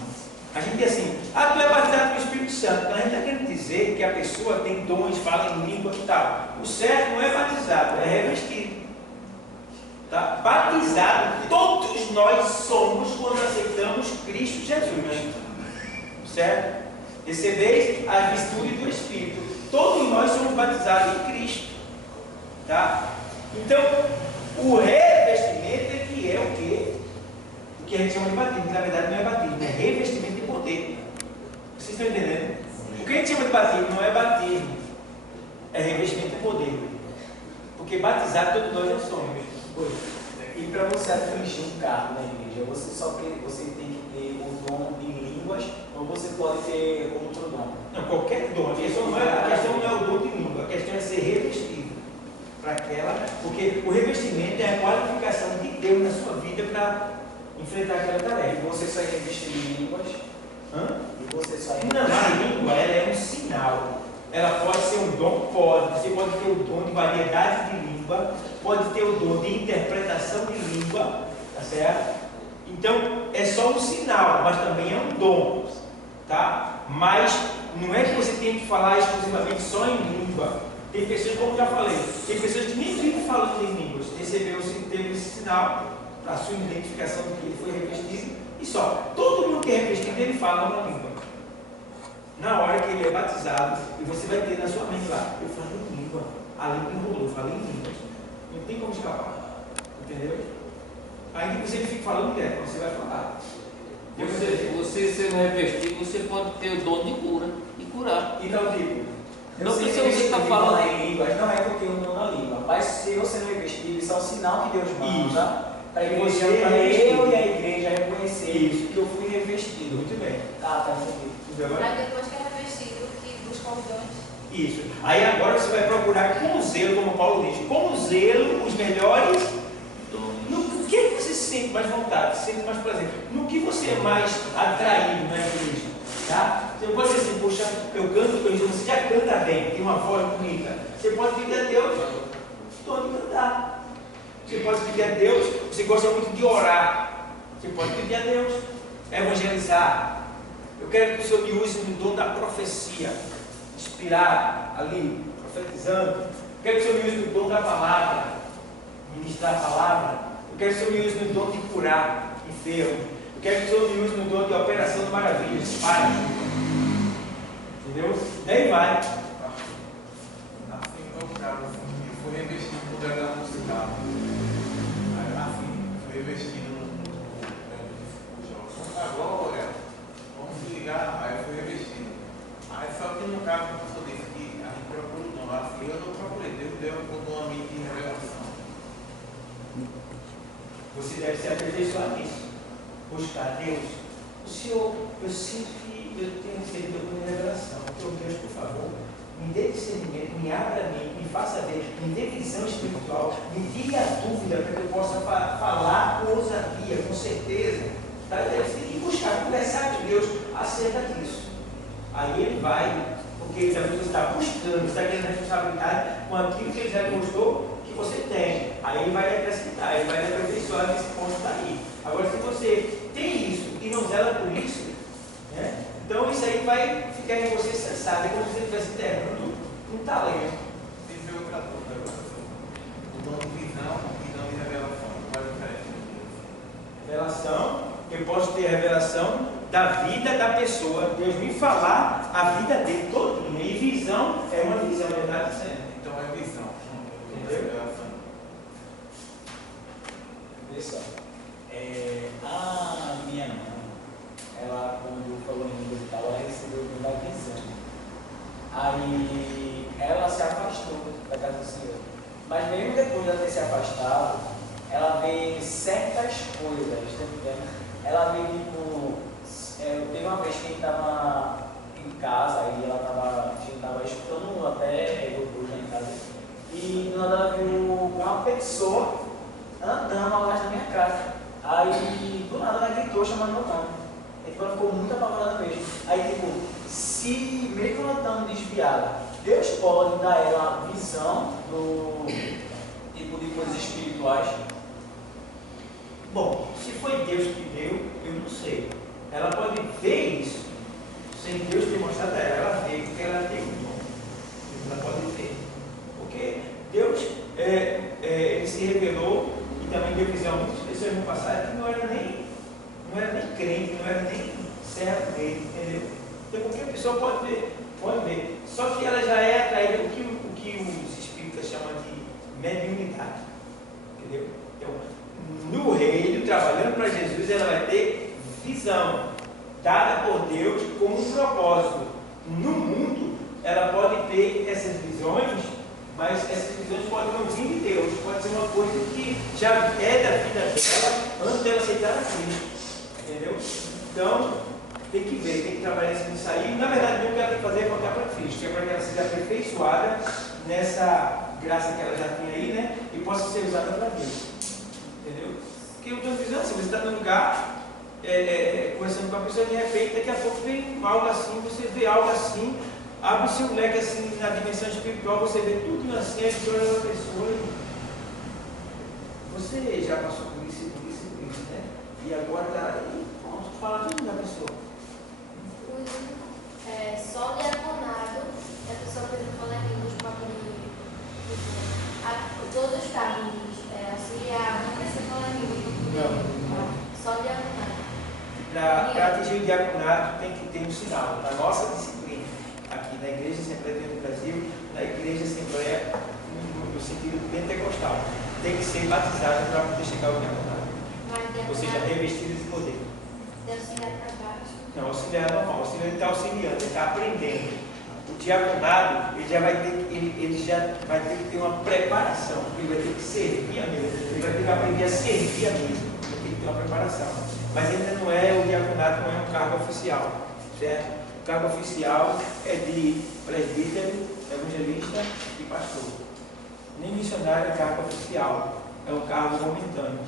A gente diz assim, tu é batizado pelo Espírito Santo. Então a gente está querendo dizer que a pessoa tem dons, fala em língua e tal. O certo não é batizado, é revestido. Tá? Batizado, todos nós somos quando aceitamos Cristo Jesus. Certo? Recebeis a virtude do Espírito. Todos nós somos batizados em Cristo. Tá? Então, o revestimento é que é o quê? O que a gente chama de batismo. Na verdade, não é batismo, é revestimento de poder. Vocês estão entendendo? O que a gente chama de batismo não é batismo, é revestimento de poder. Porque batizado todos nós já somos. E para você atingir um cargo na igreja, você tem que ter o dom de línguas ou você pode ter outro dom? Não, qualquer dom. A questão não é o dom de língua, a questão é ser revestido para aquela, porque o revestimento é a qualificação de Deus na sua vida para enfrentar aquela tarefa. E você só é revestido em línguas? E você só é Não, a língua ela é um sinal. Ela pode ser um dom? Pode. Você pode ter o dom de variedade de língua, pode ter o dom de interpretação de língua, tá certo? Então, é só um sinal, mas também é um dom, tá? Mas não é que você tem que falar exclusivamente só em língua. Tem pessoas, como eu já falei, tem pessoas que nem vivem falando em línguas, teve esse sinal, a sua identificação do que ele foi revestido, E só, todo mundo que é revestido, ele fala uma língua. Na hora que ele é batizado, e você vai ter na sua mente lá, eu falo em língua. A língua enrolou, eu falei em língua. Não tem como escapar. Entendeu? Ainda que você fique falando direto, você vai falar. Você sendo revestido, você pode ter o dom de cura e curar. Então, tipo, Não precisa você estar falando em línguas, não é porque eu não na língua, mas se você não revestido, isso é um sinal que Deus manda para a igreja, para eu e a igreja reconhecer isso, que eu fui revestido. muito bem. Ah, tá entendido. Entendeu? Mas depois que é revestido, que busca os dons. Isso. Aí agora você vai procurar com zelo, como Paulo diz, com zelo os melhores. No que você se sente mais vontade, se sente mais prazer? No que você é mais atraído na igreja? Tá? Você pode dizer assim, poxa, eu canto, você já canta bem, tem uma voz bonita. Você pode pedir a Deus, estou de cantar. Você pode pedir a Deus, você gosta muito de orar. Você pode pedir a Deus, evangelizar. Eu quero que o Senhor me use no dom da profecia, inspirar ali, profetizando. Eu quero que o Senhor me use no dom da palavra, ministrar a palavra. Eu quero que o Senhor me use no dom de curar enfermos. Eu quero que o Senhor me use no dom de operação de maravilhas, Pai. Entendeu? Daí vai. Assim, eu fui revestido no programa musical. Assim, fui revestido no agora, vamos ligar, aí eu fui revestido. Aí só que no caso, o professor disse que a gente procura o dom. Assim, eu não procurei, Deus deu um dom a mim de revelação. Você deve se aperfeiçoar nisso. Buscar Deus. O Senhor, eu sinto que eu tenho recebido alguma revelação. Então, Deus, por favor, me dê discernimento, me abra a mim, me faça ver, me dê visão espiritual, me tire a dúvida para que eu possa falar com ousadia, com certeza. Tá? Você tem que buscar, conversar com Deus acerca disso. Aí ele vai, porque ele também está buscando, está querendo responsabilidade com aquilo que ele já mostrou que você tem. Aí ele vai lhe acrescentar, ele vai lhe aperfeiçoar nesse ponto daí. Agora, se você tem isso e não zela por isso, né? Então isso aí vai ficar em você cessado. É como se você estivesse enterrando um talento. Tem que ver outra dúvida, professor. O dom de visão e dom de revelação. Qual é a diferença? Revelação, eu posso ter a revelação da vida da pessoa. Deus me falar a vida dele todinha. E visão é uma visão, verdade? Então é visão. Entendeu? Revelação. Pessoal, a minha mãe, ela, quando falou em língua e tal, ela recebeu o dom da visão. Aí ela se afastou da casa do Senhor. Mas mesmo depois de ela ter se afastado, ela vê certas coisas, tá entendendo? Ela vê tipo, teve uma vez que a gente estava em casa, aí a gente estava escutando até eu em casa, e do nada ela viu uma pessoa andando ao lado da minha casa. Aí do nada ela gritou chamando meu nome. Aí tipo, ela ficou muito apavorada mesmo. Aí tipo, se meio que ela estando desviada, Deus pode dar a ela a visão do tipo de coisas espirituais. Bom, se foi Deus que deu, eu não sei. Ela pode ver isso, sem Deus ter mostrado a ela. Ela vê, porque ela tem um dom. Ela pode ver. Porque Deus, ele se revelou e também deu visão a muitas pessoas no passado que não era nem crente, não era nem servo dele, entendeu? Então, porque a pessoa pode ver. Só que ela já é atraída, o que os espíritas chamam de mediunidade, entendeu? Então, no reino, trabalhando para Jesus, ela vai ter visão, dada por Deus como um propósito. No mundo, ela pode ter essas visões, mas essas visões podem não vir de Deus, pode ser uma coisa que já é da vida dela antes dela aceitar a Cristo, entendeu? Então, tem que ver, tem que trabalhar nisso aí. Na verdade, o que ela tem que fazer é voltar para Cristo, que é para que ela seja aperfeiçoada nessa graça que ela já tem aí, né? E possa ser usada para Deus. Entendeu? Porque eu estou dizendo assim, você está no lugar, conversando com a pessoa, de repente, daqui a pouco vem algo assim, você vê algo assim, abre o seu leque assim na dimensão espiritual, você vê tudo assim, a história da pessoa. Você já passou por isso, né? E agora está aí, pronto, fala tudo da pessoa. Só diaconado, a pessoa, por exemplo, fala em línguas para todos os cargos, auxiliar, não precisa falar em línguas. Só diaconado. diaconato tem que ter um sinal. Na nossa disciplina, aqui na Igreja Assembleia do Brasil, na Igreja Assembleia no sentido pentecostal, tem que ser batizado para poder chegar ao diaconato. Ou seja, revestido de poder. De auxiliar para baixo. Não, auxiliar é normal, o auxiliar ele está auxiliando, ele está aprendendo. O diaconado, ele já vai ter que ter uma preparação, ele vai ter que servir a mesa, ele vai ter que aprender a servir a mesa, ele tem que ter uma preparação. Mas ainda não é, o diaconato não é um cargo oficial, certo? O cargo oficial é de presbítero, evangelista e pastor. Nem missionário é cargo oficial, é um cargo momentâneo.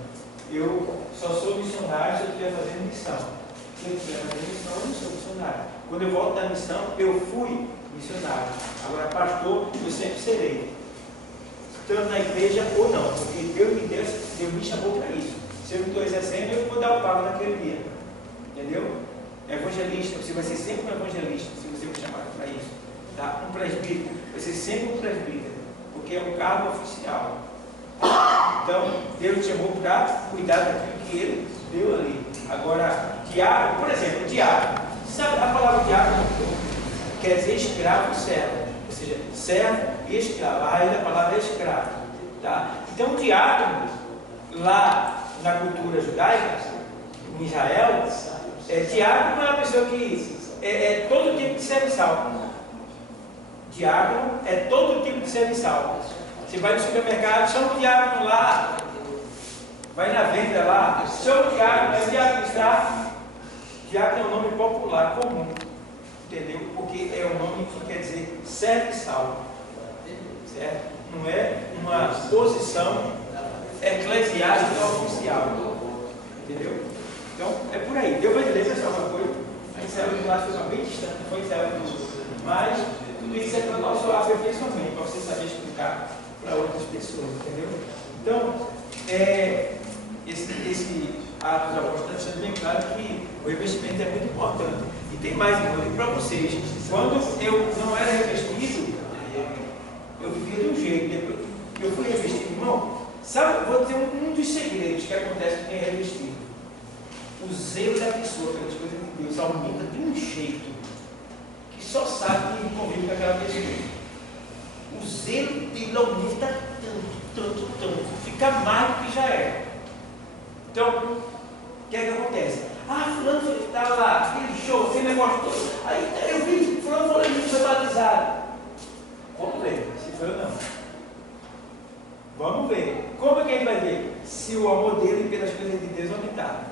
Eu só sou missionário se eu estiver fazendo missão. Se eu estiver fazendo missão, eu não sou missionário. Quando eu volto da missão, eu fui missionário. Agora, pastor, eu sempre serei. Tanto na igreja ou não, porque Deus me chamou para isso. Se eu não estou exercendo, eu vou dar o pago naquele dia. Entendeu? Evangelista, você vai ser sempre um evangelista, se você me chamar para isso. Tá? Um presbítero, vai ser sempre um presbítero, porque é um cargo oficial. Então, Deus chamou para cuidar daquilo que Ele deu ali. Agora, diácono, por exemplo, diácono. Sabe a palavra diácono? Quer dizer escravo e servo. Ou seja, servo e escravo. A raiz da palavra é escravo. Tá? Então, diácono, lá na cultura judaica, em Israel, diácono é uma pessoa que é todo tipo de serviçal. Diácono é todo tipo de serviçal. Você vai no supermercado, chama o diácono lá, vai na venda lá, chama o diácono, é o diácono está. Diácono é um nome popular, comum, entendeu? Porque é um nome que quer dizer serviçal, certo? Não é uma posição eclesiástica oficial, entendeu? Então, é por aí. Deu para entender, pessoal, uma coisa? A gente saiu do lado, foi bem distante, não foi saiu do. Mas tudo isso é para o nosso aperfeiçoamento, para você saber explicar para outras pessoas, entendeu? Então, esse ato dos apóstolos está deixando bem claro que o revestimento é muito importante. E tem mais, eu vou dizer para vocês, quando eu não era revestido, eu vivia de um jeito, depois que eu fui revestido, irmão, sabe, vou dizer um dos segredos que acontece com quem é revestido. O zelo da pessoa pelas coisas de Deus aumenta de um jeito que só sabe quem convive com aquela pessoa. O zelo dele aumenta tanto, fica mais do que já é. Então, o que é que acontece? Fulano estava lá, aquele show, aquele negócio todo. Aí eu vi, fulano falou que foi batizado. Vamos ver se foi ou não. Vamos ver. Como é que a gente vai ver? Se o amor dele pelas coisas de Deus aumentar.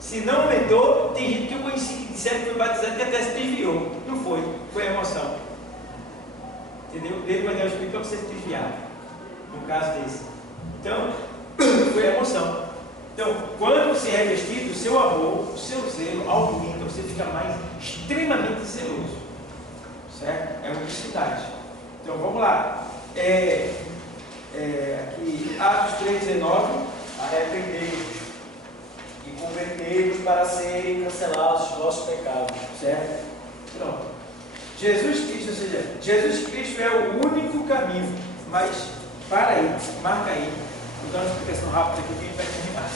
Se não aumentou, tem gente que eu conheci que disseram que foi batizado que até se desviou. Não foi, foi emoção. Entendeu? Deus vai dar o Espírito para você se desviar. No caso desse. Então, foi emoção. Então, quando você é revestido, o seu amor, o seu zelo aumenta, você fica mais extremamente zeloso. Certo? É uma necessidade. Então, vamos lá. Aqui, Atos 3,19. Arrependei-vos e convertei-vos para serem cancelados os vossos pecados. Certo? Pronto. Jesus Cristo, ou seja, Jesus Cristo é o único caminho. Mas, para aí, marca aí. Vou dar uma explicação rápida aqui que a gente vai terminar.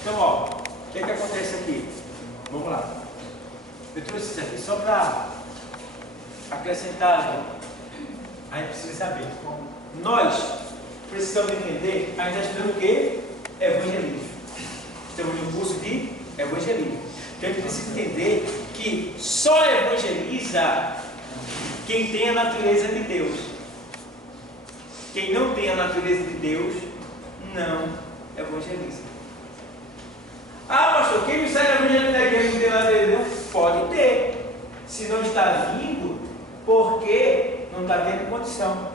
Então, ó, o que é que acontece aqui? Vamos lá. Eu trouxe isso aqui só para acrescentar. A gente precisa saber. Nós precisamos entender, a gente está estudando o quê? Evangelismo. Estamos no curso de evangelismo. Então a gente precisa entender que só evangeliza quem tem a natureza de Deus. Quem não tem a natureza de Deus, não evangeliza. Pastor, quem me sai evangelizando da igreja não tem natureza de Deus? Pode ter. Se não está vindo, porque não está tendo condição.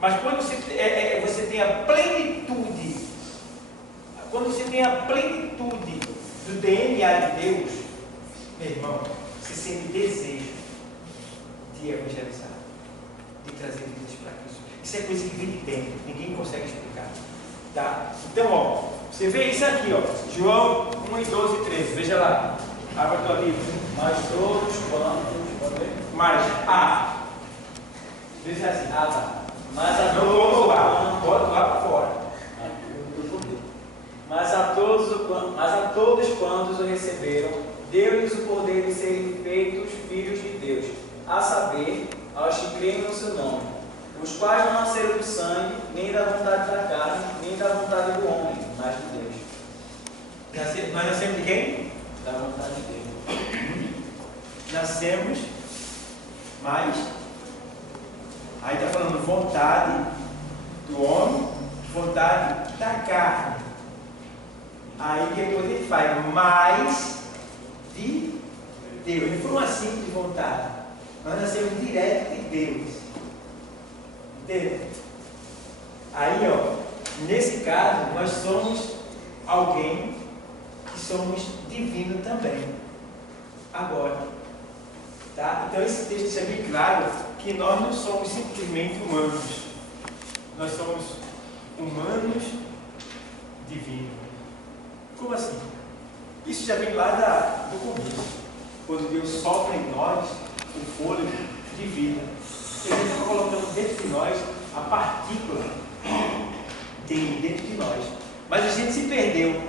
Mas quando você tem a plenitude, quando você tem a plenitude do DNA de Deus, meu irmão, você sente desejo de evangelizar, de trazer vidas para Cristo. Isso é coisa que vem de dentro, ninguém consegue explicar. Tá? Então, ó, você vê isso aqui, ó, João 1 e 12 e 13, veja lá, abra tua Bíblia. Mas todos quantos, Mas diz assim, tá. Mas a não vou lá, bota lá para fora. Mas a todos quantos o receberam, deu-lhes o poder de serem feitos filhos de Deus, a saber, aos que creem no seu nome, os quais não nasceram do sangue, nem da vontade da carne, nem da vontade do homem, mas de Deus. Nós nascemos de quem? Da vontade de Deus. Nascemos, mas aí está falando vontade do homem, vontade da carne. Aí depois ele faz mais de Deus. Não foi uma simples vontade. Nós nascemos direto de Deus. Entende? Aí, ó, nesse caso, nós somos alguém que somos divino também. Agora, tá? Então esse texto deixa bem claro que nós não somos simplesmente humanos. Nós somos humanos divinos. Como assim? Isso já vem lá do começo, quando Deus sopra em nós o fôlego de vida. Ele está colocando dentro de nós a partícula dele dentro de nós. Mas a gente se perdeu.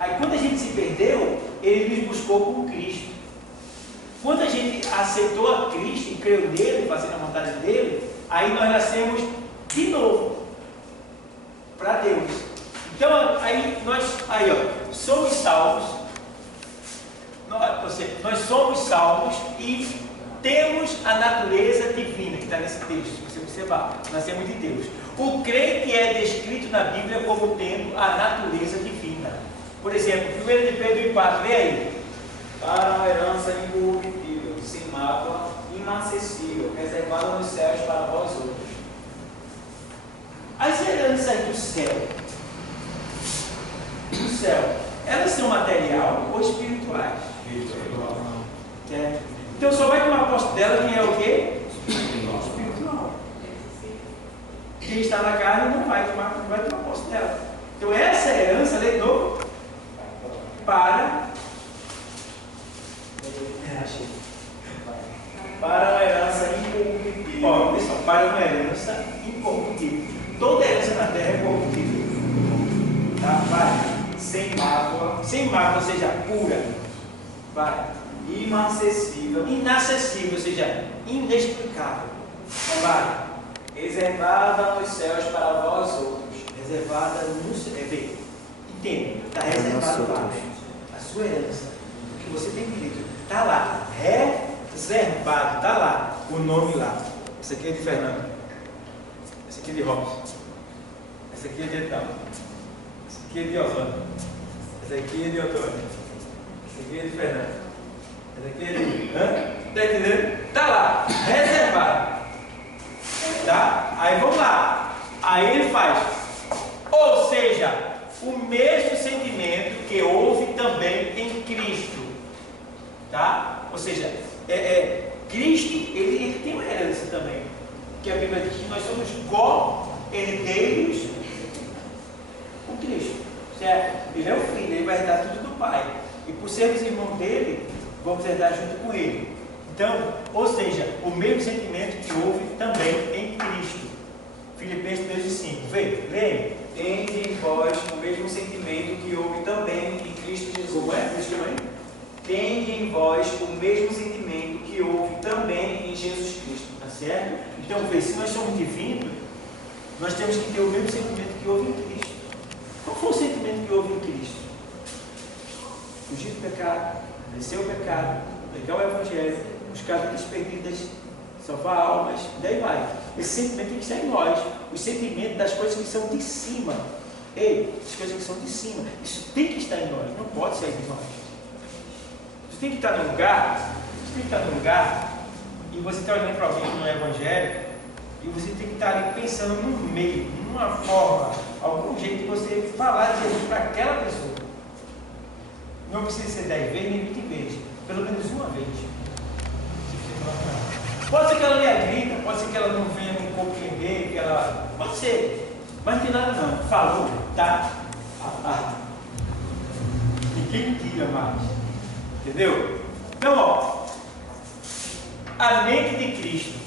Aí quando a gente se perdeu, ele nos buscou com Cristo. Quando a gente aceitou a Cristo e creu nele, fazendo a vontade dele, aí nós nascemos de novo para Deus. Então, aí ó, somos salvos, nós somos salvos e temos a natureza divina, que está nesse texto, se você observar, nascemos de Deus. O crente é descrito na Bíblia como tendo a natureza divina. Por exemplo, 1 de Pedro 4, lê aí. Para uma herança incorruptível, sem mácula, inacessível, reservada nos céus para vós outros. As heranças do céu, elas são material ou espirituais? É. Então só vai tomar posse dela quem é o quê? Espiritual. Quem está na carne não vai tomar posse dela. Então essa herança, lê de novo, para uma herança incorruptível. Ó, pessoal, para uma herança incorruptível. Toda herança na terra é corruptível. Tá? Vai. Sem mácula, ou seja, pura. Vai. Inacessível, Inacessível, ou seja, inexplicável. Vai. reservada nos céus para vós outros. Reservada no céu. Entenda, está reservado lá. A sua herança, o que você tem direito, está lá. Reservado, está lá. O nome lá. Esse aqui é de Fernando. Esse aqui é de Robson. Esse aqui é de Etal. Esse aqui é de Osana. Esse aqui é de Antônio. Esse aqui é de Fernando. Esse aqui é de... Está entendendo? Está lá. Reservado. Tá? Aí vamos lá. Aí ele faz. Ou seja, o mesmo sentimento que houve também em Cristo. Tá? Ou seja, Cristo, ele tem uma herança também. Que a Bíblia diz que nós somos co-herdeiros com Cristo. Certo? Ele é o filho, ele vai herdar tudo do Pai. E por sermos irmãos dele, vamos herdar junto com ele. Então, ou seja, o mesmo sentimento que houve também em Cristo. Filipenses 2:5. Lê. Tende em vós o mesmo sentimento que houve também em Cristo Jesus. Como é? Deixa eu ver. Tende em vós o mesmo sentimento que houve também em Jesus Cristo. Tá certo? Então, se nós somos divinos, nós temos que ter o mesmo sentimento que houve em Cristo. Qual foi o sentimento que houve em Cristo? Fugir do pecado, vencer o pecado, pregar o Evangelho, buscar vidas perdidas, salvar almas, daí vai. Esse sentimento tem que estar em nós. O sentimento das coisas que são de cima. As coisas que são de cima. Isso tem que estar em nós, não pode sair de nós. Você tem que estar num lugar, e você está olhando para alguém que não é evangélico, e você tem que estar ali pensando num meio, numa forma, algum jeito de você falar de Jesus para aquela pessoa. Não precisa ser 10 vezes nem 20 vezes, pelo menos uma vez. Pode ser que ela lhe agrida, pode ser que ela não venha me compreender, que ela... Pode ser, mas não tem nada não. Falou, tá? Ninguém tira mais. Entendeu? Então, ó, a mente de Cristo,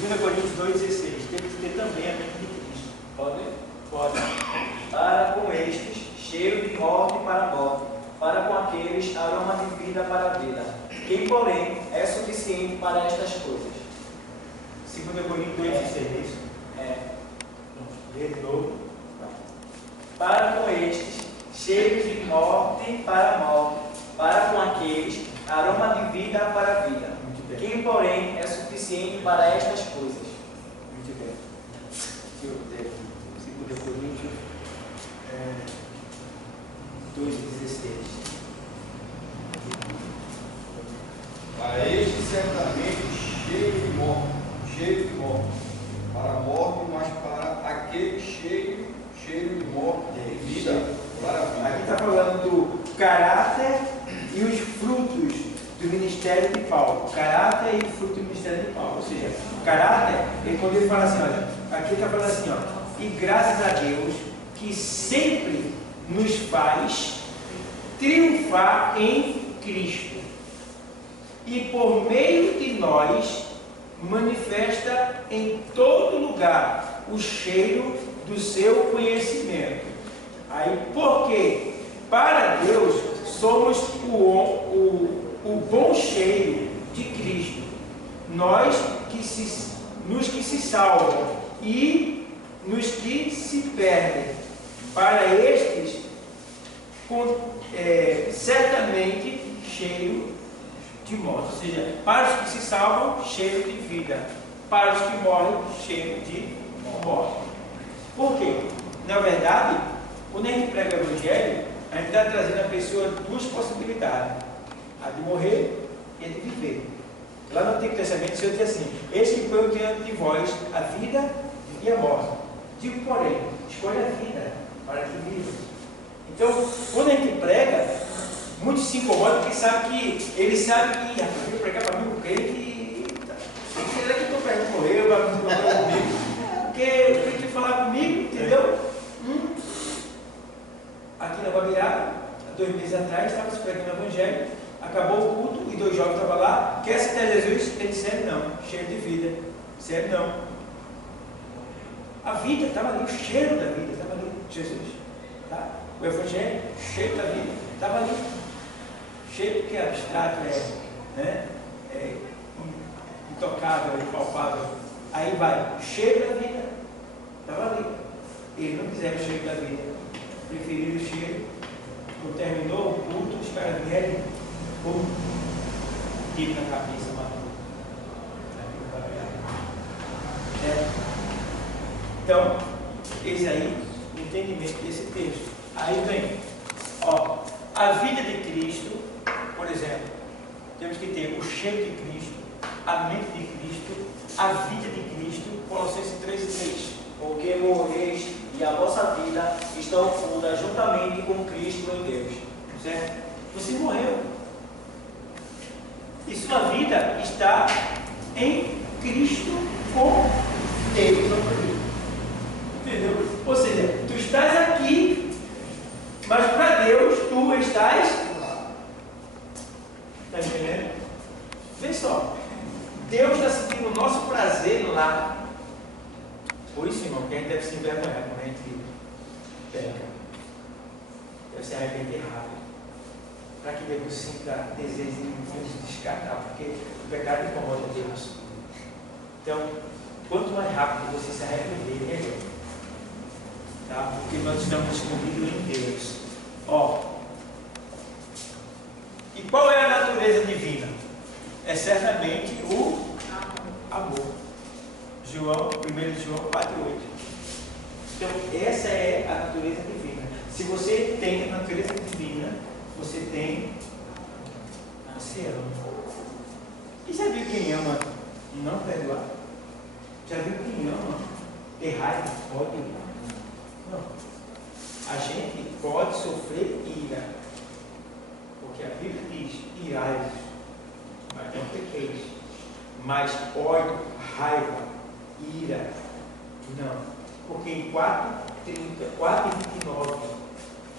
2 Coríntios 2,16, tem que ter também a mente de Cristo. Pode? Pode. Para com estes, cheiro de morte para a morte, para com aqueles aroma de vida para a vida. Quem, porém, é suficiente para estas coisas? 2 Coríntios 2,16, é isso? É. Lê de novo. Para com estes, cheiros de morte para a morte, para com aqueles, aroma de vida para a vida. Muito bem. Quem, porém, é suficiente para estas coisas? Muito bem. Deixa eu ver aqui. 2 Coríntios 2,16. Para este certamente cheio de morte, para a morte, mas para aquele cheio de morte de vida, para a vida. Aqui está falando do caráter e os frutos do ministério de Paulo. Caráter e fruto do ministério de Paulo. Ou seja, o caráter, quando ele fala assim, olha, aqui está falando assim, ó, e graças a Deus que sempre nos faz triunfar em Cristo. E por meio de nós manifesta em todo lugar o cheiro do seu conhecimento. Aí, porque para Deus somos o bom cheiro de Cristo, nos que se salvam e nos que se perdem. Para estes, certamente cheiro de morte, ou seja, para os que se salvam, cheiro de vida, para os que morrem, cheiro de morte. Por quê? Na verdade, quando a gente prega o Evangelho, a gente está trazendo à pessoa duas possibilidades: a de morrer e a de viver. Lá no Antigo Testamento, o Senhor diz assim: eis que põe diante de vós a vida e a morte. Digo, porém, escolha a vida para que viva. Então, quando a gente prega, muitos se incomodam porque ele sabe que eu vou pregar para mim um crente, será que estou pregando morrer, vai falar comigo? Porque o crente vai falar comigo, entendeu? Aqui na Guabirá, há 2 meses atrás, estava se pregando o Evangelho, acabou o culto e 2 jovens estavam lá, quer aceitar Jesus? Ele disse, não, cheiro de vida. Sério, não. A vida estava ali, o cheiro da vida estava ali, Jesus. Tá? O Evangelho, o cheiro da vida, estava ali. Cheiro que é abstrato, é intocável, impalpável. Aí vai, o cheiro da vida, estava ali. Eles não quiseram o cheiro da vida, preferiram o cheiro. Quando terminou o culto, os caras vieram, tiro na cabeça, matou. Então, eis aí o entendimento desse texto. Aí vem, ó, a vida de Cristo, por exemplo, temos que ter o cheiro de Cristo, a mente de Cristo, a vida de Cristo, Colossenses 3:3. Porque morreis e a vossa vida está oculta juntamente com Cristo em Deus. Certo? Você morreu. E sua vida está em Cristo com Deus. Entendeu? Ou seja, tu estás aqui, mas para Deus tu estás lá. Está entendendo? Vê só. Deus está sentindo o nosso prazer lá. Por isso, irmão, que a gente deve se envergonhar quando a gente peca. Deve se arrepender rápido. Para que Deus sinta desejo de descartar, porque o pecado incomoda Deus. Então, quanto mais rápido você se arrepender, melhor. Tá? Porque nós estamos escondidos em Deus. Ó. E qual é a natureza divina? É certamente o amor. 1 João 4:8. Então, essa é a natureza divina. Se você tem a natureza divina, você tem. Você ama. E já viu quem ama não perdoar? Já viu quem ama ter raiva, ódio? Não. A gente pode sofrer ira. Porque a Bíblia diz: irai-vos, mas não pequeis. Mas ódio, raiva, ira, não. Porque em 4:29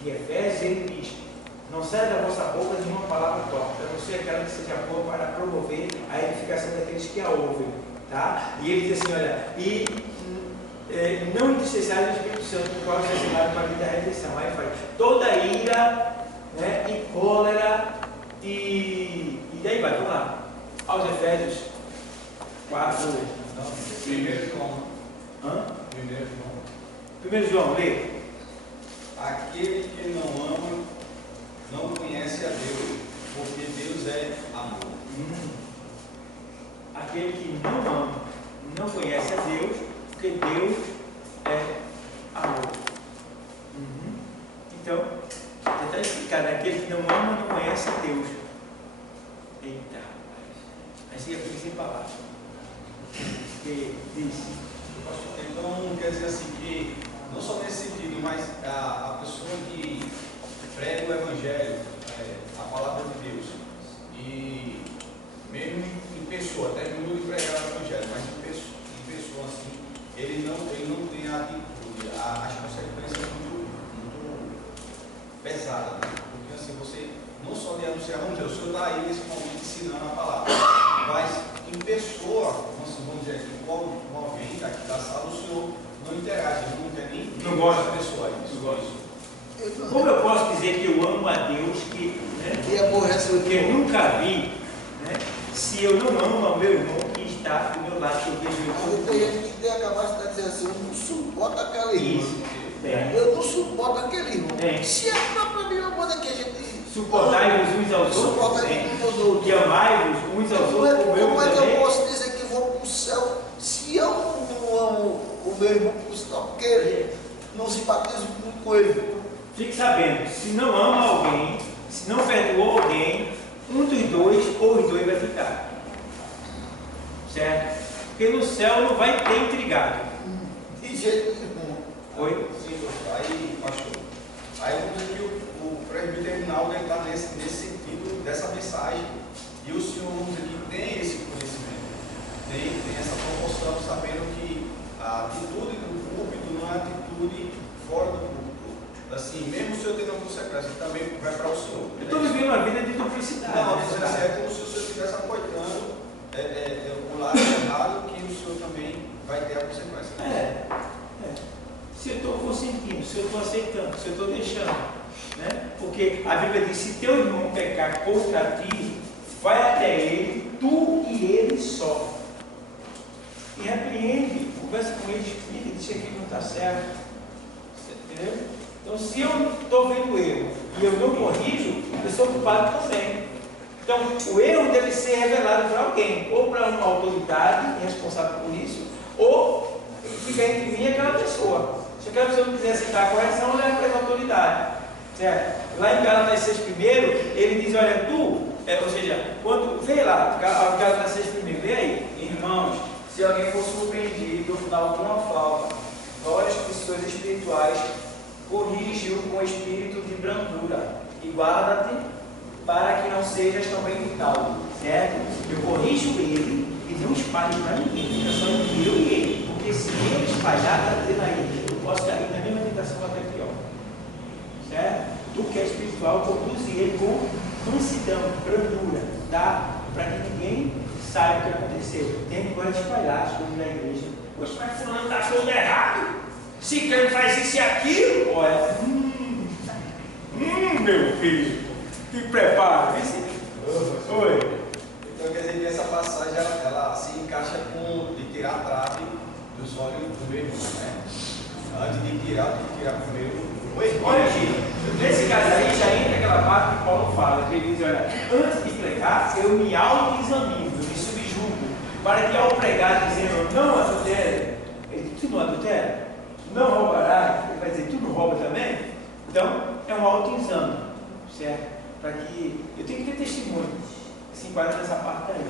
de Efésios ele diz: não sai da vossa boca nenhuma palavra torta, a não ser aquela que seja boa para promover a edificação daqueles que a ouvem. Tá? E ele diz assim: olha, e não entristeceis o Espírito Santo, o qual foi assinado para a vida da redenção. Aí fala, toda ira, né, e cólera, e daí vai, vamos lá. Aos Efésios 4. Primeiro João. Hã? Primeiro 1 João. João, lê. Aquele que não ama não conhece a Deus, porque Deus é amor. Aquele que não ama não conhece a Deus, porque Deus é amor. Então, já está explicado, aquele que não ama não conhece a Deus. Eita, rapaz. Aí você fica sem palavras. Que diz. Então, quer dizer assim, que não só nesse sentido, mas a pessoa que prega o Evangelho, a palavra de Deus, e mesmo em pessoa, terminou de pregar o Evangelho, mas em pessoa assim, ele não tem a atitude, as consequências muito pesadas, né? Porque assim, você não só de anunciar o Evangelho, o Senhor está aí nesse momento ensinando a palavra, mas em pessoa, vamos dizer aqui, com alguém daqui da sala, o Senhor não interage, não quer nem Não gosta da pessoa aí. Não gosto. Como eu posso dizer que eu amo a Deus E aborrece o que eu nunca vi, né, se eu não amo ao meu irmão que está do meu lado, que eu vejo Mas tem ele? gente que tem a capacidade de dizer assim, eu não suporto aquele irmão. Isso. É. Eu não suporto aquele irmão. É. Se é própria mesma coisa que a gente Suportai-vos uns aos outros, suportai uns aos outros. que amai-vos uns aos outros, como eu Como é que eu também. posso dizer que vou para o céu se eu não amo o meu irmão por sinal, porque ele não simpatizo muito com ele? Fique sabendo, se não ama alguém, se não perdoou alguém, um dos dois ou os dois vai ficar. Certo? Porque no céu não vai ter intrigado. De jeito nenhum. Oi? Sim, aí, pastor, aí vamos dizer que o presbiteral está nesse sentido dessa mensagem, e o senhor, vamos dizer, que tem esse conhecimento, tem essa proporção, sabendo que a atitude do púlpito não é atitude fora do púlpito. Assim, mesmo o senhor tendo uma consequência, também vai para o senhor. Eu estou vivendo uma vida de duplicidade. Não, mas é como se o senhor estivesse apoiando o lado errado, que o senhor também vai ter a consequência. Se eu estou sentindo, se eu estou aceitando, se eu estou deixando, né? Porque a Bíblia diz, se teu irmão pecar contra ti, vai até ele, tu e ele só. E repreende, conversa com ele, explica, diz que aquilo não está certo. Entendeu? Então, se eu estou vendo erro e eu não corrijo, eu sou culpado também. Então, o erro deve ser revelado para alguém, ou para uma autoridade responsável por isso, ou fica entre mim e aquela pessoa. Se aquela pessoa não quiser aceitar a correção, leva para a autoridade. Certo? Lá em Gálatas 6 primeiro, ele diz, olha, ou seja, quando, vem lá, Gálatas 6 primeiro, vem aí. Irmãos, se alguém for surpreendido por alguma falta, nós, pessoas espirituais, corrige-o com espírito de brandura e guarda-te para que não sejas também tal. Certo? Eu corrijo ele e não espalho para ninguém, fica só entre eu e ele. Porque se ele espalhar, está dizendo a ele, eu posso cair na mesma tentação até pior. Certo? Tu que é espiritual, conduz ele com mansidão, brandura, tá? Para que ninguém saiba o que aconteceu. Tem que agora espalhar as coisas da igreja. Poxa, mas fulano está todo errado. Se quem faz isso e aquilo, olha, meu filho, te prepara. Oi. Então, quer dizer que essa passagem ela se encaixa com de tirar a trave dos olhos do meu irmão, né? Antes de tirar, tem que tirar primeiro o irmão. Olha aqui, nesse caso aí já entra aquela parte que Paulo fala, que ele diz, olha, antes de pregar, eu me auto-examino, eu me subjugo, para que ao pregar dizendo, não adultere, ele diz, tu não adultera? Não roubará, ele vai dizer, tu não rouba também? Então, é um autoexame, certo? Para que eu tenho que ter testemunho, se enquadra nessa parte aí,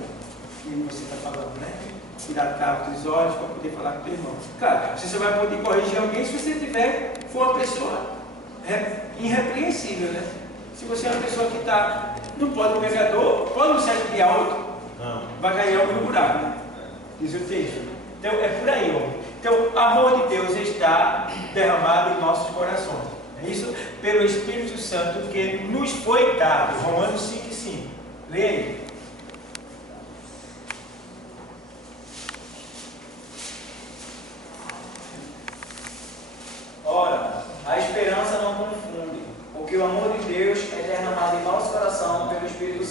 que você está falando, né? Tirar cabo dos olhos para poder falar com o teu irmão. Claro, você só vai poder corrigir alguém se você for uma pessoa irrepreensível, né? Se você é uma pessoa que está, não pode um pecador, pode um certo de alto, vai cair algo no buraco, né? Diz o texto. Então, é por aí, ó. Então, o amor de Deus está derramado em nossos corações. É isso pelo Espírito Santo que nos foi dado. Romanos 5,5. Leia aí.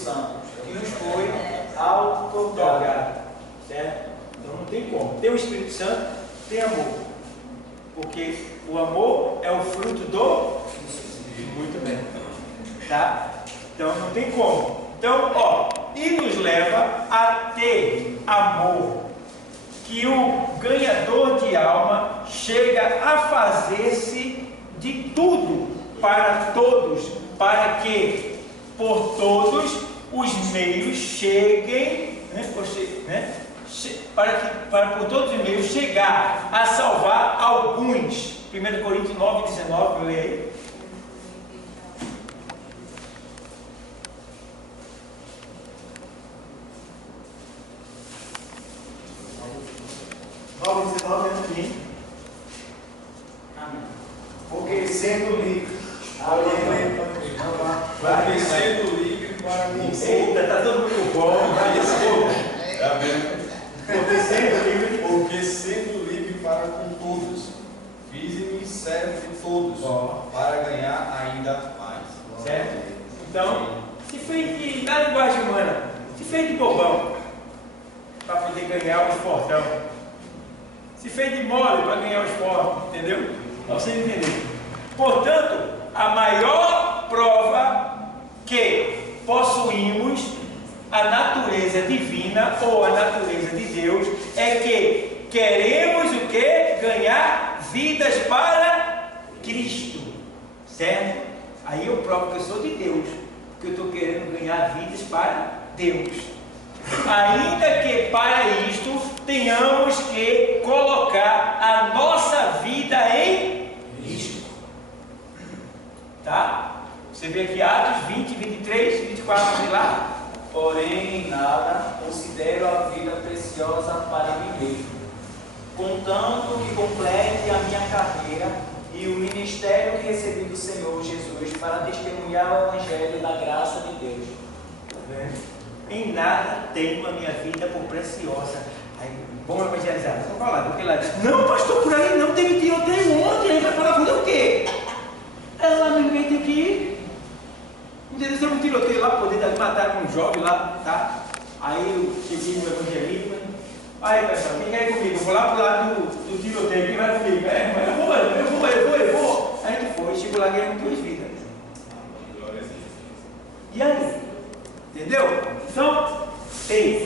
Santo, que nos foi outorgado. Certo? Então não tem como. Tem o Espírito Santo, tem amor. Porque o amor é o fruto do... Muito bem. Tá? Então não tem como. Então, ó, e nos leva a ter amor, que o ganhador de alma chega a fazer-se de tudo para todos, para que por todos os meios cheguem, para por todos os meios chegar a salvar alguns. 1 Coríntios 9:19, leia aí. Porque sendo livre, Porque sendo livre para com Eita, tá todo mundo bom. Porque sendo livre para com todos, fiz-me servo de todos, para ganhar ainda mais. Certo? Então, se fez de, na linguagem humana, se fez de bobão, para poder ganhar os fortão. Se fez de mole para ganhar os fortes, entendeu? Para você entender. Portanto, a maior prova que possuímos a natureza divina ou a natureza de Deus é que queremos o que? Ganhar vidas para Cristo. Certo? Aí eu provo que eu sou de Deus, porque eu estou querendo ganhar vidas para Deus. Ainda que para isto tenhamos que colocar a nossa vida em risco. Tá? Você vê aqui Atos 20, 23, 24, sei lá. porém em nada considero a vida preciosa para mim mesmo, contanto que complete a minha carreira e o ministério que recebi do Senhor Jesus para testemunhar o Evangelho da graça de Deus. Em nada tenho a minha vida por preciosa. Aí, vamos evangelizar. Vamos falar, porque lá diz, não, pastor, por aí não teve tiroteio ontem, ele vai falar fazer o quê? Ela me vem aqui. Eles um tiroteio lá, poder dali, mataram um jovem lá, tá? Aí eu cheguei no evangelismo. Aí, pessoal, quem quer ir comigo? Eu vou lá pro lado do tiroteio, quem vai comigo? Eu vou. A gente foi, chegou lá ganhando 2 vidas. E aí? Entendeu? Então,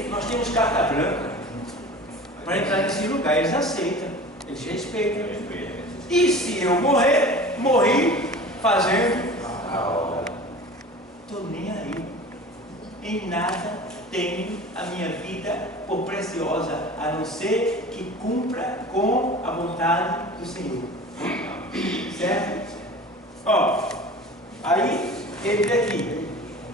nós temos carta branca para entrar nesse lugar, eles aceitam, eles respeitam. E se eu morrer, morri fazendo a obra. Estou nem aí. Em nada tenho a minha vida por preciosa, a não ser que cumpra com a vontade do Senhor. Certo? Ó, aí ele diz aqui,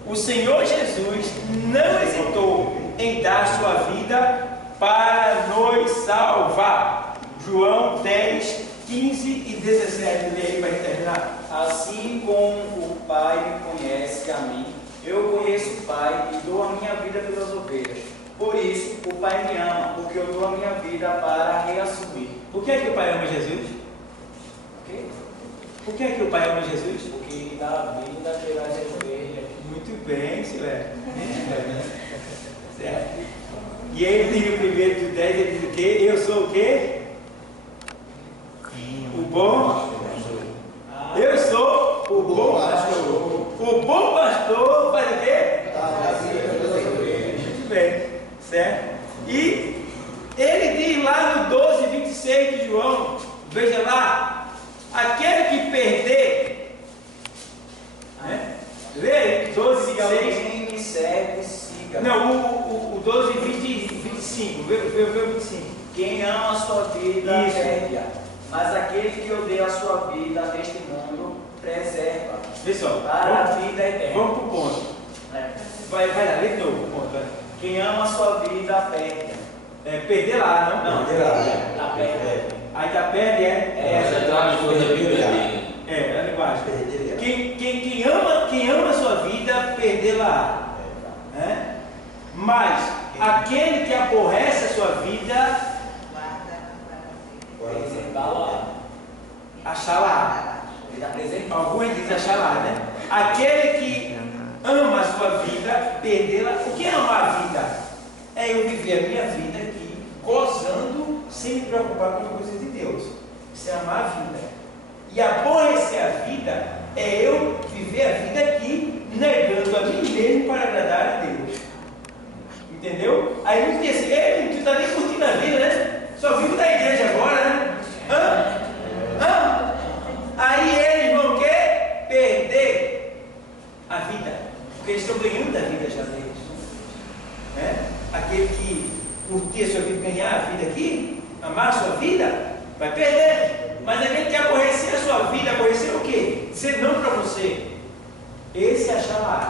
o Senhor Jesus não hesitou em dar sua vida para nos salvar. João 10, 15 e 17, e aí vai terminar. Assim como o Pai me conhece a mim, eu conheço o Pai e dou a minha vida pelas ovelhas. Por isso, o Pai me ama, porque eu dou a minha vida para reassumir. Por que é que o Pai ama Jesus? Por que é que o Pai ama Jesus? Porque ele dá a vida pelas ovelhas. Muito bem, Silé. Certo? E ele diz no 1 do 10, ele diz o quê? Eu sou o quê? O bom. Eu sou o bom pastor. O bom pastor faz o quê? Muito bem, certo? E ele diz lá no 12, 26 de João, veja lá, aquele que perder, né? Lê aí, 12, 26. Quem me segue, siga. Não, o 12, 20, 25. Vê o 25. Quem ama a sua vida, Isso. perde-a. Mas aquele que odeia a sua vida neste mundo, preserva Pessoal, para a vida eterna. vamos para o ponto. Vai lá, lê de novo o ponto. Vai. Quem ama a sua vida, perde-a. Perder lá, não? Tá perde. Aí tá perde, Essa entrada de coisa bíblica ali. é a linguagem. Quem ama a sua vida, perder-la. Mas aquele que aborrece a sua vida, Preservá-la. achará. Ele apresenta. Alguns dizem achará, né? Aquele que ama a sua vida, perdê-la. O que é amar a vida? É eu viver a minha vida aqui, gozando, sem me preocupar com as coisas de Deus. Isso é amar a vida. E aborrecer a vida é eu viver a vida aqui, negando a mim mesmo para agradar a Deus. Entendeu? Aí muitos dizem assim, ei, tu está nem curtindo a vida, né? Só vive da igreja agora, né? Aí eles vão querer perder a vida, porque eles estão ganhando a vida já deles. Né? Aquele que curtir a sua vida, ganhar a vida aqui, amar a sua vida, vai perder. Mas aquele que aborrecer a sua vida, aborrecer o quê? Dizer não para você. Esse é a chamada.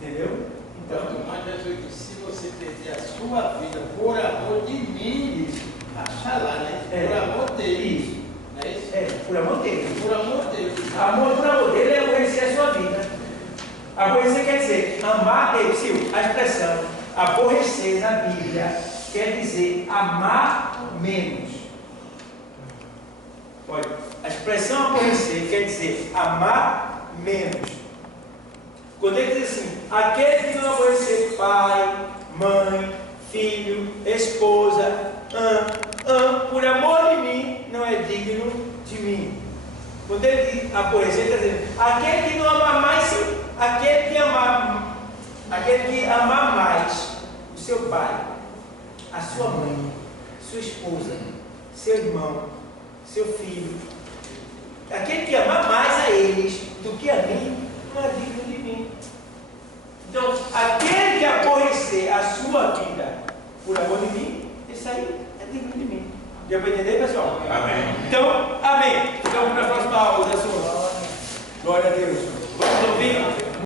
Entendeu? Então, mas Jesus disse, se você perder a sua vida por amor de mim, acha lá, né? Por amor dele. Não é isso? Por amor dele. Por amor dele. Por amor dele é aborrecer a sua vida. Aborrecer quer dizer amar, a expressão aborrecer na Bíblia quer dizer amar menos. Olha, a expressão aborrecer quer dizer amar menos. Quando ele diz assim, aquele que não aborrecer pai, mãe, filho, esposa, por amor de mim, não é digno de mim. Quando ele diz aborrecer, está dizendo, aquele que não amar mais, aquele que amar mais o seu pai, a sua mãe, sua esposa, seu irmão, seu filho, aquele que amar mais a eles do que a mim, não é digno de mim. Então, aquele que aborrecer a sua vida por amor de mim, isso aí é digno de mim. Deu para entender, pessoal? Amém. Então, amém. Então, para a próxima aula, glória a Deus. Vamos ouvir?